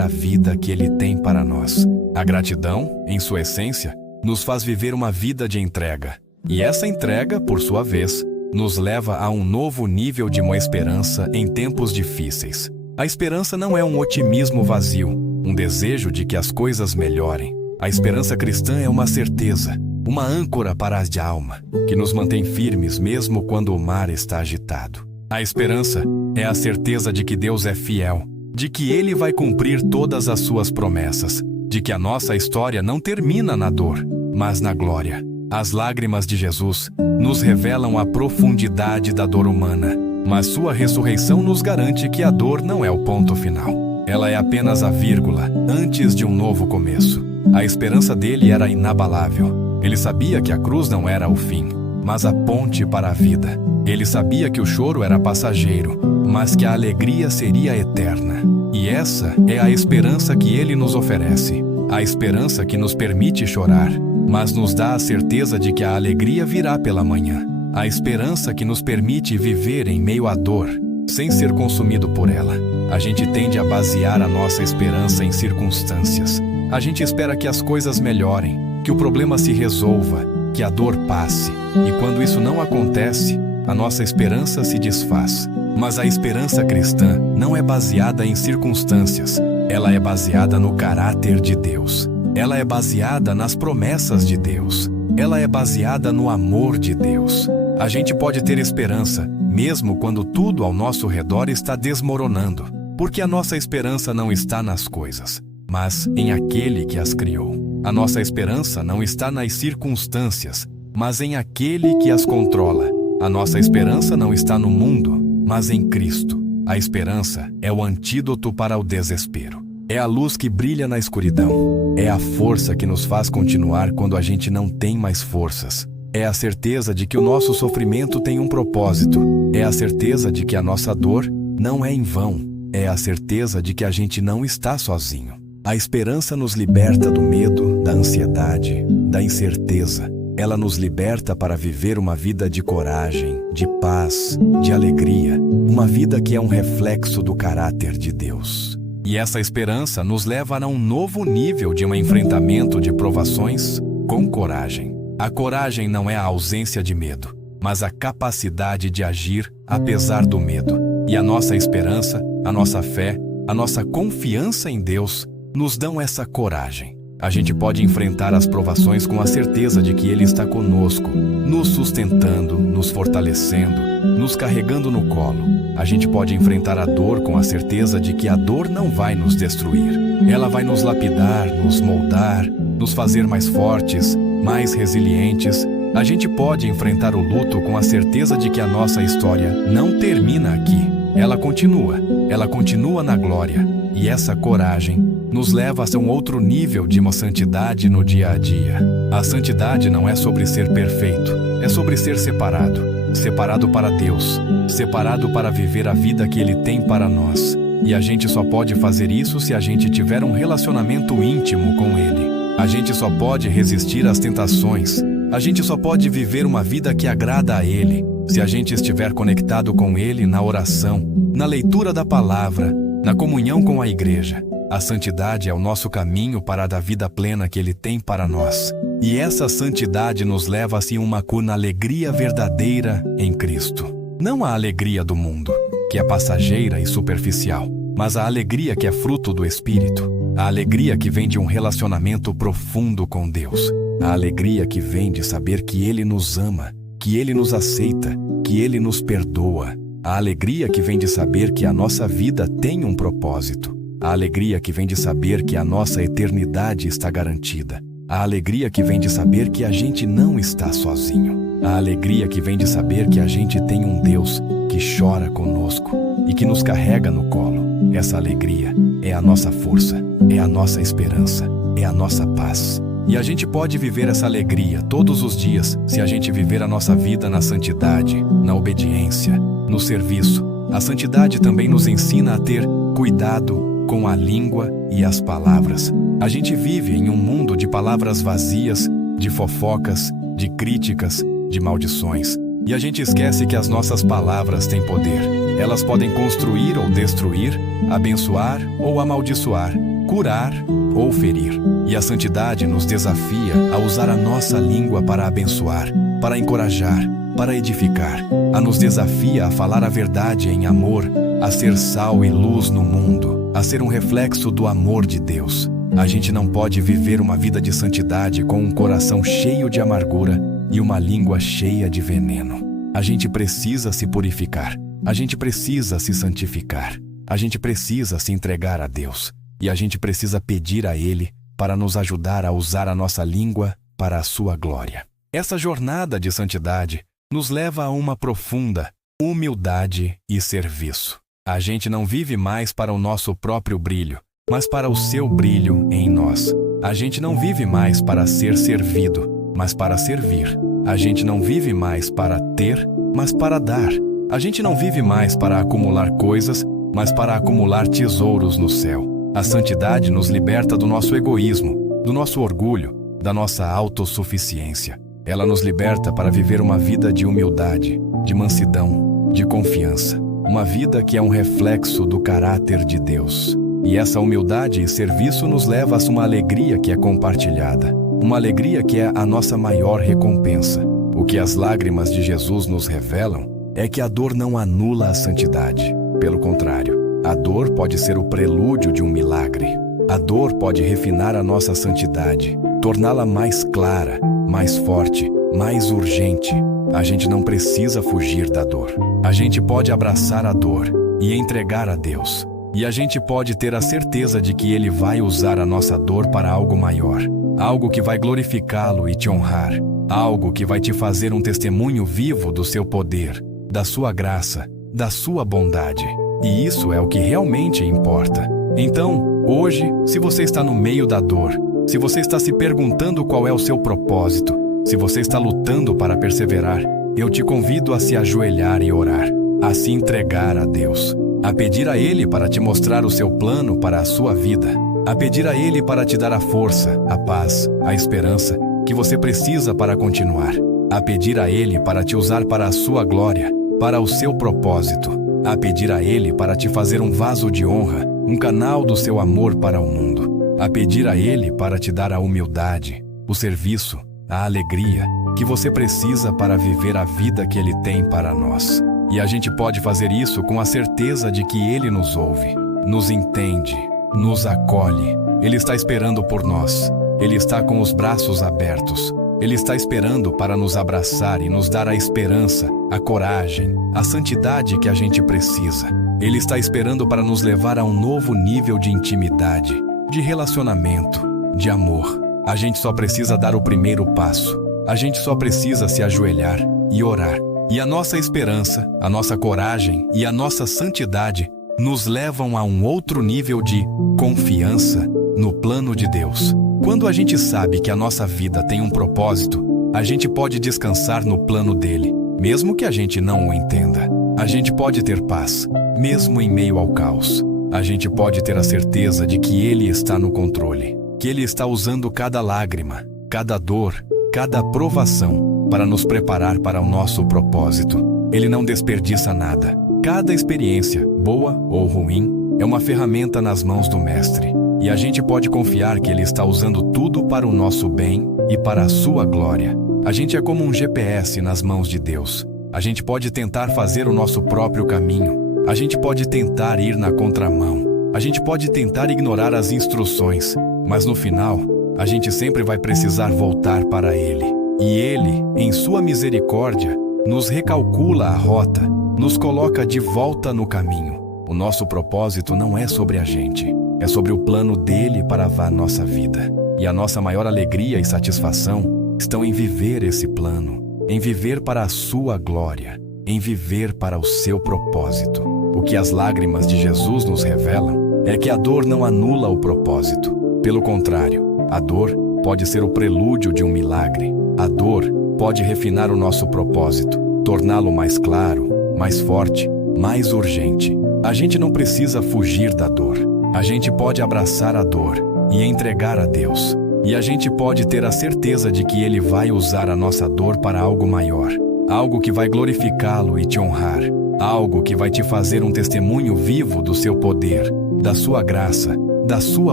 a vida que Ele tem para nós. A gratidão, em sua essência, nos faz viver uma vida de entrega, e essa entrega, por sua vez, nos leva a um novo nível de uma esperança em tempos difíceis. A esperança não é um otimismo vazio, um desejo de que as coisas melhorem. A esperança cristã é uma certeza, uma âncora para a alma, que nos mantém firmes mesmo quando o mar está agitado. A esperança é a certeza de que Deus é fiel, de que Ele vai cumprir todas as suas promessas, de que a nossa história não termina na dor, mas na glória. As lágrimas de Jesus nos revelam a profundidade da dor humana, mas sua ressurreição nos garante que a dor não é o ponto final. Ela é apenas a vírgula antes de um novo começo. A esperança dele era inabalável. Ele sabia que a cruz não era o fim, mas a ponte para a vida. Ele sabia que o choro era passageiro, mas que a alegria seria eterna. E essa é a esperança que ele nos oferece. A esperança que nos permite chorar, mas nos dá a certeza de que a alegria virá pela manhã. A esperança que nos permite viver em meio à dor, sem ser consumido por ela. A gente tende a basear a nossa esperança em circunstâncias. A gente espera que as coisas melhorem, que o problema se resolva, que a dor passe. E quando isso não acontece, a nossa esperança se desfaz. Mas a esperança cristã não é baseada em circunstâncias. Ela é baseada no caráter de Deus. Ela é baseada nas promessas de Deus. Ela é baseada no amor de Deus. A gente pode ter esperança, mesmo quando tudo ao nosso redor está desmoronando, porque a nossa esperança não está nas coisas, mas em aquele que as criou. A nossa esperança não está nas circunstâncias, mas em aquele que as controla. A nossa esperança não está no mundo, mas em Cristo. A esperança é o antídoto para o desespero. É a luz que brilha na escuridão. É a força que nos faz continuar quando a gente não tem mais forças. É a certeza de que o nosso sofrimento tem um propósito. É a certeza de que a nossa dor não é em vão. É a certeza de que a gente não está sozinho. A esperança nos liberta do medo, da ansiedade, da incerteza. Ela nos liberta para viver uma vida de coragem, de paz, de alegria. Uma vida que é um reflexo do caráter de Deus. E essa esperança nos leva a um novo nível de um enfrentamento de provações com coragem. A coragem não é a ausência de medo, mas a capacidade de agir apesar do medo. E a nossa esperança, a nossa fé, a nossa confiança em Deus nos dão essa coragem. A gente pode enfrentar as provações com a certeza de que Ele está conosco, nos sustentando, nos fortalecendo, nos carregando no colo. A gente pode enfrentar a dor com a certeza de que a dor não vai nos destruir. Ela vai nos lapidar, nos moldar, nos fazer mais fortes, mais resilientes. A gente pode enfrentar o luto com a certeza de que a nossa história não termina aqui. Ela continua na glória. E essa coragem nos leva a um outro nível de uma santidade no dia a dia. A santidade não é sobre ser perfeito, é sobre ser separado. Separado para Deus, separado para viver a vida que Ele tem para nós. E a gente só pode fazer isso se a gente tiver um relacionamento íntimo com Ele. A gente só pode resistir às tentações. A gente só pode viver uma vida que agrada a Ele se a gente estiver conectado com Ele na oração, na leitura da palavra, na comunhão com a igreja. A santidade é o nosso caminho para a vida plena que Ele tem para nós. E essa santidade nos leva assim uma alegria verdadeira em Cristo. Não a alegria do mundo, que é passageira e superficial, mas a alegria que é fruto do Espírito. A alegria que vem de um relacionamento profundo com Deus. A alegria que vem de saber que Ele nos ama, que Ele nos aceita, que Ele nos perdoa. A alegria que vem de saber que a nossa vida tem um propósito. A alegria que vem de saber que a nossa eternidade está garantida. A alegria que vem de saber que a gente não está sozinho. A alegria que vem de saber que a gente tem um Deus que chora conosco e que nos carrega no colo. Essa alegria é a nossa força, é a nossa esperança, é a nossa paz. E a gente pode viver essa alegria todos os dias se a gente viver a nossa vida na santidade, na obediência, no serviço. A santidade também nos ensina a ter cuidado com a língua e as palavras. A gente vive em um mundo de palavras vazias, de fofocas, de críticas, de maldições. E a gente esquece que as nossas palavras têm poder. Elas podem construir ou destruir, abençoar ou amaldiçoar, curar ou ferir. E a santidade nos desafia a usar a nossa língua para abençoar, para encorajar, para edificar. A nos desafia a falar a verdade em amor, a ser sal e luz no mundo, a ser um reflexo do amor de Deus. A gente não pode viver uma vida de santidade com um coração cheio de amargura e uma língua cheia de veneno. A gente precisa se purificar. A gente precisa se santificar. A gente precisa se entregar a Deus. E a gente precisa pedir a Ele para nos ajudar a usar a nossa língua para a sua glória. Essa jornada de santidade nos leva a uma profunda humildade e serviço. A gente não vive mais para o nosso próprio brilho, mas para o seu brilho em nós. A gente não vive mais para ser servido, mas para servir. A gente não vive mais para ter, mas para dar. A gente não vive mais para acumular coisas, mas para acumular tesouros no céu. A santidade nos liberta do nosso egoísmo, do nosso orgulho, da nossa autossuficiência. Ela nos liberta para viver uma vida de humildade, de mansidão, de confiança. Uma vida que é um reflexo do caráter de Deus. E essa humildade e serviço nos leva a uma alegria que é compartilhada. Uma alegria que é a nossa maior recompensa. O que as lágrimas de Jesus nos revelam é que a dor não anula a santidade. Pelo contrário, a dor pode ser o prelúdio de um milagre. A dor pode refinar a nossa santidade, torná-la mais clara, mais forte, mais urgente. A gente não precisa fugir da dor. A gente pode abraçar a dor e entregar a Deus. E a gente pode ter a certeza de que Ele vai usar a nossa dor para algo maior. Algo que vai glorificá-lo e te honrar. Algo que vai te fazer um testemunho vivo do seu poder, da sua graça, da sua bondade. E isso é o que realmente importa. Então, hoje, se você está no meio da dor, se você está se perguntando qual é o seu propósito, se você está lutando para perseverar, eu te convido a se ajoelhar e orar, a se entregar a Deus, a pedir a Ele para te mostrar o seu plano para a sua vida, a pedir a Ele para te dar a força, a paz, a esperança que você precisa para continuar, a pedir a Ele para te usar para a sua glória, para o seu propósito, a pedir a Ele para te fazer um vaso de honra, um canal do seu amor para o mundo, a pedir a Ele para te dar a humildade, o serviço, a alegria que você precisa para viver a vida que Ele tem para nós. E a gente pode fazer isso com a certeza de que Ele nos ouve, nos entende, nos acolhe. Ele está esperando por nós. Ele está com os braços abertos. Ele está esperando para nos abraçar e nos dar a esperança, a coragem, a santidade que a gente precisa. Ele está esperando para nos levar a um novo nível de intimidade, de relacionamento, de amor. A gente só precisa dar o primeiro passo. A gente só precisa se ajoelhar e orar. E a nossa esperança, a nossa coragem e a nossa santidade nos levam a um outro nível de confiança no plano de Deus. Quando a gente sabe que a nossa vida tem um propósito, a gente pode descansar no plano dele, mesmo que a gente não o entenda. A gente pode ter paz, mesmo em meio ao caos. A gente pode ter a certeza de que Ele está no controle, que Ele está usando cada lágrima, cada dor, cada provação para nos preparar para o nosso propósito. Ele não desperdiça nada. Cada experiência, boa ou ruim, é uma ferramenta nas mãos do Mestre. E a gente pode confiar que Ele está usando tudo para o nosso bem e para a sua glória. A gente é como um GPS nas mãos de Deus. A gente pode tentar fazer o nosso próprio caminho. A gente pode tentar ir na contramão. A gente pode tentar ignorar as instruções. Mas no final, a gente sempre vai precisar voltar para Ele. E Ele, em sua misericórdia, nos recalcula a rota, nos coloca de volta no caminho. O nosso propósito não é sobre a gente. É sobre o plano dele para a nossa vida. E a nossa maior alegria e satisfação estão em viver esse plano, em viver para a sua glória, em viver para o seu propósito. O que as lágrimas de Jesus nos revelam é que a dor não anula o propósito. Pelo contrário, a dor pode ser o prelúdio de um milagre. A dor pode refinar o nosso propósito, torná-lo mais claro, mais forte, mais urgente. A gente não precisa fugir da dor. A gente pode abraçar a dor e entregar a Deus. E a gente pode ter a certeza de que Ele vai usar a nossa dor para algo maior. Algo que vai glorificá-lo e te honrar. Algo que vai te fazer um testemunho vivo do seu poder, da sua graça, da sua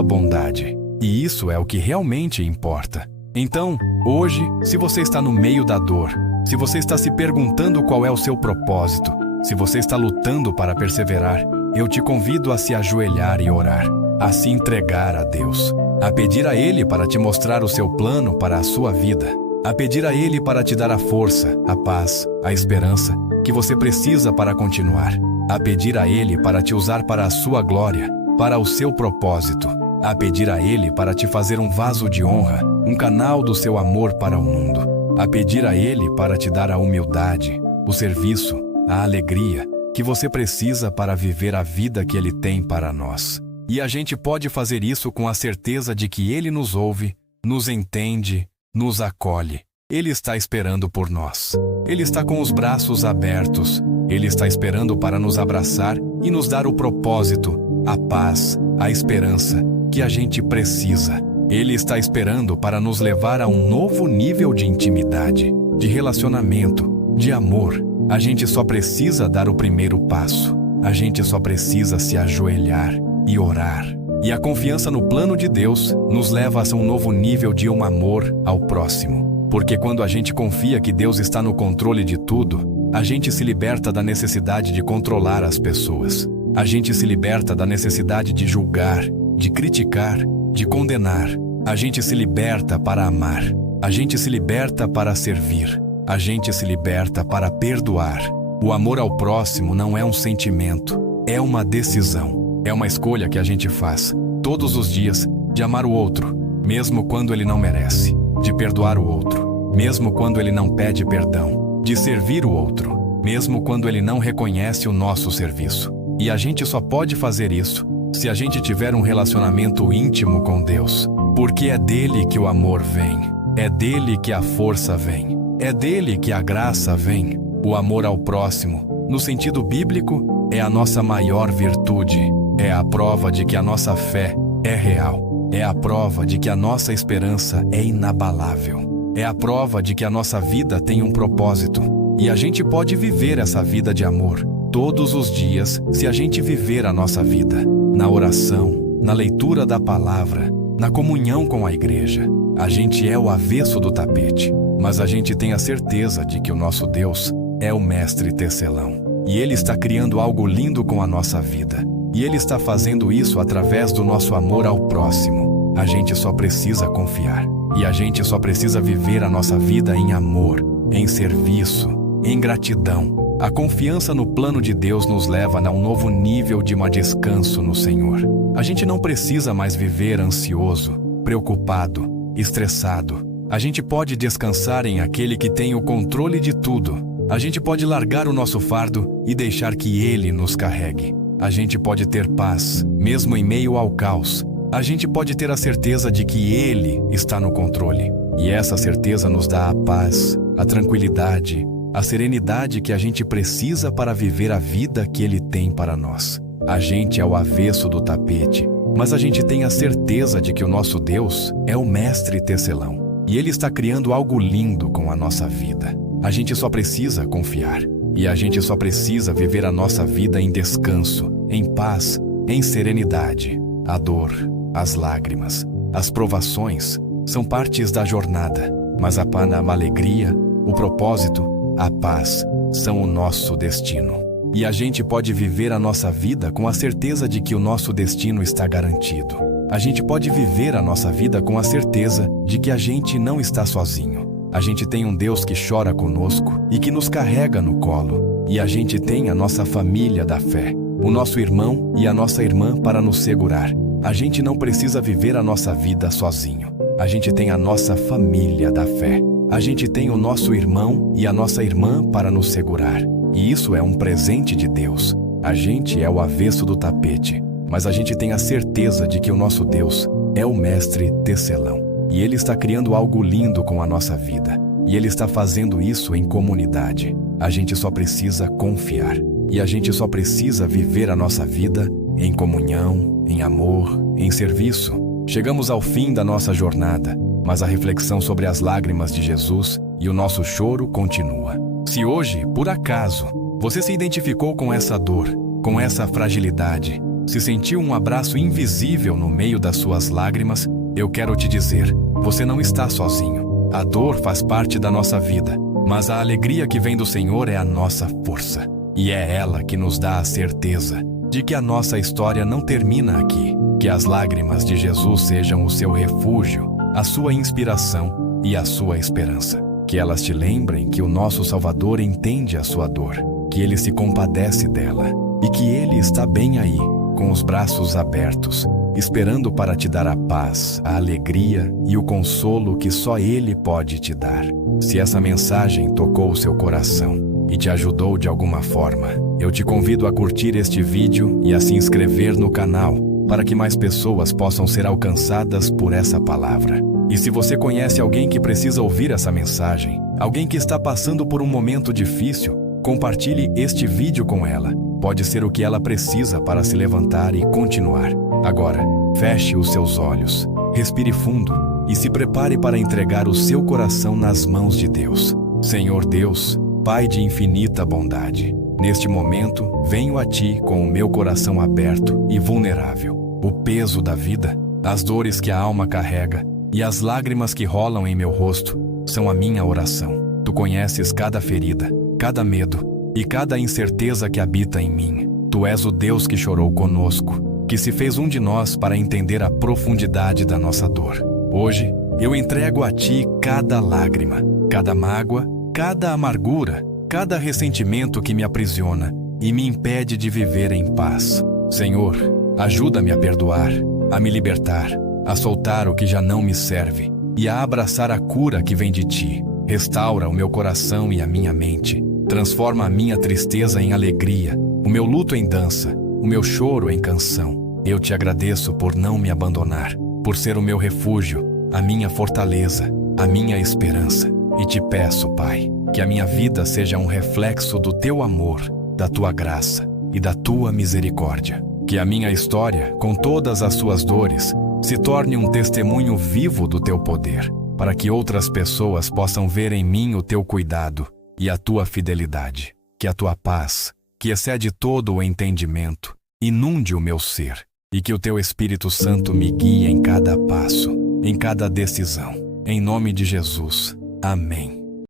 bondade. E isso é o que realmente importa. Então, hoje, se você está no meio da dor, se você está se perguntando qual é o seu propósito, se você está lutando para perseverar, eu te convido a se ajoelhar e orar, a se entregar a Deus, a pedir a Ele para te mostrar o seu plano para a sua vida, a pedir a Ele para te dar a força, a paz, a esperança que você precisa para continuar, a pedir a Ele para te usar para a sua glória, para o seu propósito, a pedir a Ele para te fazer um vaso de honra, um canal do seu amor para o mundo, a pedir a Ele para te dar a humildade, o serviço, a alegria que você precisa para viver a vida que Ele tem para nós. E a gente pode fazer isso com a certeza de que Ele nos ouve, nos entende, nos acolhe. Ele está esperando por nós. Ele está com os braços abertos. Ele está esperando para nos abraçar e nos dar o propósito, a paz, a esperança que a gente precisa. Ele está esperando para nos levar a um novo nível de intimidade, de relacionamento, de amor. A gente só precisa dar o primeiro passo. A gente só precisa se ajoelhar e orar. E a confiança no plano de Deus nos leva a um novo nível de um amor ao próximo. Porque quando a gente confia que Deus está no controle de tudo, a gente se liberta da necessidade de controlar as pessoas. A gente se liberta da necessidade de julgar, de criticar, de condenar. A gente se liberta para amar. A gente se liberta para servir. A gente se liberta para perdoar. O amor ao próximo não é um sentimento, é uma decisão. É uma escolha que a gente faz, todos os dias, de amar o outro, mesmo quando ele não merece. De perdoar o outro, mesmo quando ele não pede perdão. De servir o outro, mesmo quando ele não reconhece o nosso serviço. E a gente só pode fazer isso se a gente tiver um relacionamento íntimo com Deus. Porque é dele que o amor vem. É dele que a força vem. É dele que a graça vem. O amor ao próximo, no sentido bíblico, é a nossa maior virtude. É a prova de que a nossa fé é real. É a prova de que a nossa esperança é inabalável. É a prova de que a nossa vida tem um propósito. E a gente pode viver essa vida de amor todos os dias se a gente viver a nossa vida na oração, na leitura da palavra, na comunhão com a igreja. A gente é o avesso do tapete, mas a gente tem a certeza de que o nosso Deus é o mestre tecelão. E Ele está criando algo lindo com a nossa vida. E Ele está fazendo isso através do nosso amor ao próximo. A gente só precisa confiar. E a gente só precisa viver a nossa vida em amor, em serviço, em gratidão. A confiança no plano de Deus nos leva a um novo nível de descanso no Senhor. A gente não precisa mais viver ansioso, preocupado, estressado. A gente pode descansar em aquele que tem o controle de tudo. A gente pode largar o nosso fardo e deixar que Ele nos carregue. A gente pode ter paz, mesmo em meio ao caos. A gente pode ter a certeza de que Ele está no controle. E essa certeza nos dá a paz, a tranquilidade, a serenidade que a gente precisa para viver a vida que Ele tem para nós. A gente é o avesso do tapete, mas a gente tem a certeza de que o nosso Deus é o mestre tecelão. E Ele está criando algo lindo com a nossa vida. A gente só precisa confiar. E a gente só precisa viver a nossa vida em descanso, em paz, em serenidade. A dor, as lágrimas, as provações são partes da jornada, mas a alegria, o propósito, a paz são o nosso destino. E a gente pode viver a nossa vida com a certeza de que o nosso destino está garantido. A gente pode viver a nossa vida com a certeza de que a gente não está sozinho. A gente tem um Deus que chora conosco e que nos carrega no colo. E a gente tem a nossa família da fé, o nosso irmão e a nossa irmã para nos segurar. A gente não precisa viver a nossa vida sozinho. A gente tem a nossa família da fé. A gente tem o nosso irmão e a nossa irmã para nos segurar. E isso é um presente de Deus. A gente é o avesso do tapete, mas a gente tem a certeza de que o nosso Deus é o mestre tecelão. E Ele está criando algo lindo com a nossa vida. E Ele está fazendo isso em comunidade. A gente só precisa confiar. E a gente só precisa viver a nossa vida em comunhão, em amor, em serviço. Chegamos ao fim da nossa jornada, mas a reflexão sobre as lágrimas de Jesus e o nosso choro continua. Se hoje, por acaso, você se identificou com essa dor, com essa fragilidade, se sentiu um abraço invisível no meio das suas lágrimas, eu quero te dizer, você não está sozinho. A dor faz parte da nossa vida, mas a alegria que vem do Senhor é a nossa força. E é ela que nos dá a certeza de que a nossa história não termina aqui. Que as lágrimas de Jesus sejam o seu refúgio, a sua inspiração e a sua esperança. Que elas te lembrem que o nosso Salvador entende a sua dor, que Ele se compadece dela e que Ele está bem aí, com os braços abertos, esperando para te dar a paz, a alegria e o consolo que só Ele pode te dar. Se essa mensagem tocou o seu coração e te ajudou de alguma forma, eu te convido a curtir este vídeo e a se inscrever no canal para que mais pessoas possam ser alcançadas por essa palavra. E se você conhece alguém que precisa ouvir essa mensagem, alguém que está passando por um momento difícil, compartilhe este vídeo com ela. Pode ser o que ela precisa para se levantar e continuar. Agora, feche os seus olhos, respire fundo e se prepare para entregar o seu coração nas mãos de Deus. Senhor Deus, Pai de infinita bondade, neste momento venho a Ti com o meu coração aberto e vulnerável. O peso da vida, as dores que a alma carrega e as lágrimas que rolam em meu rosto são a minha oração. Tu conheces cada ferida, cada medo e cada incerteza que habita em mim. Tu és o Deus que chorou conosco, que se fez um de nós para entender a profundidade da nossa dor. Hoje, eu entrego a Ti cada lágrima, cada mágoa, cada amargura, cada ressentimento que me aprisiona e me impede de viver em paz. Senhor, ajuda-me a perdoar, a me libertar, a soltar o que já não me serve e a abraçar a cura que vem de Ti. Restaura o meu coração e a minha mente. Transforma a minha tristeza em alegria, o meu luto em dança, o meu choro em canção. Eu te agradeço por não me abandonar, por ser o meu refúgio, a minha fortaleza, a minha esperança. E te peço, Pai, que a minha vida seja um reflexo do Teu amor, da Tua graça e da Tua misericórdia. Que a minha história, com todas as suas dores, se torne um testemunho vivo do Teu poder, para que outras pessoas possam ver em mim o Teu cuidado e a Tua fidelidade. Que a Tua paz, que excede todo o entendimento, inunde o meu ser, e que o Teu Espírito Santo me guie em cada passo, em cada decisão. Em nome de Jesus. Amém.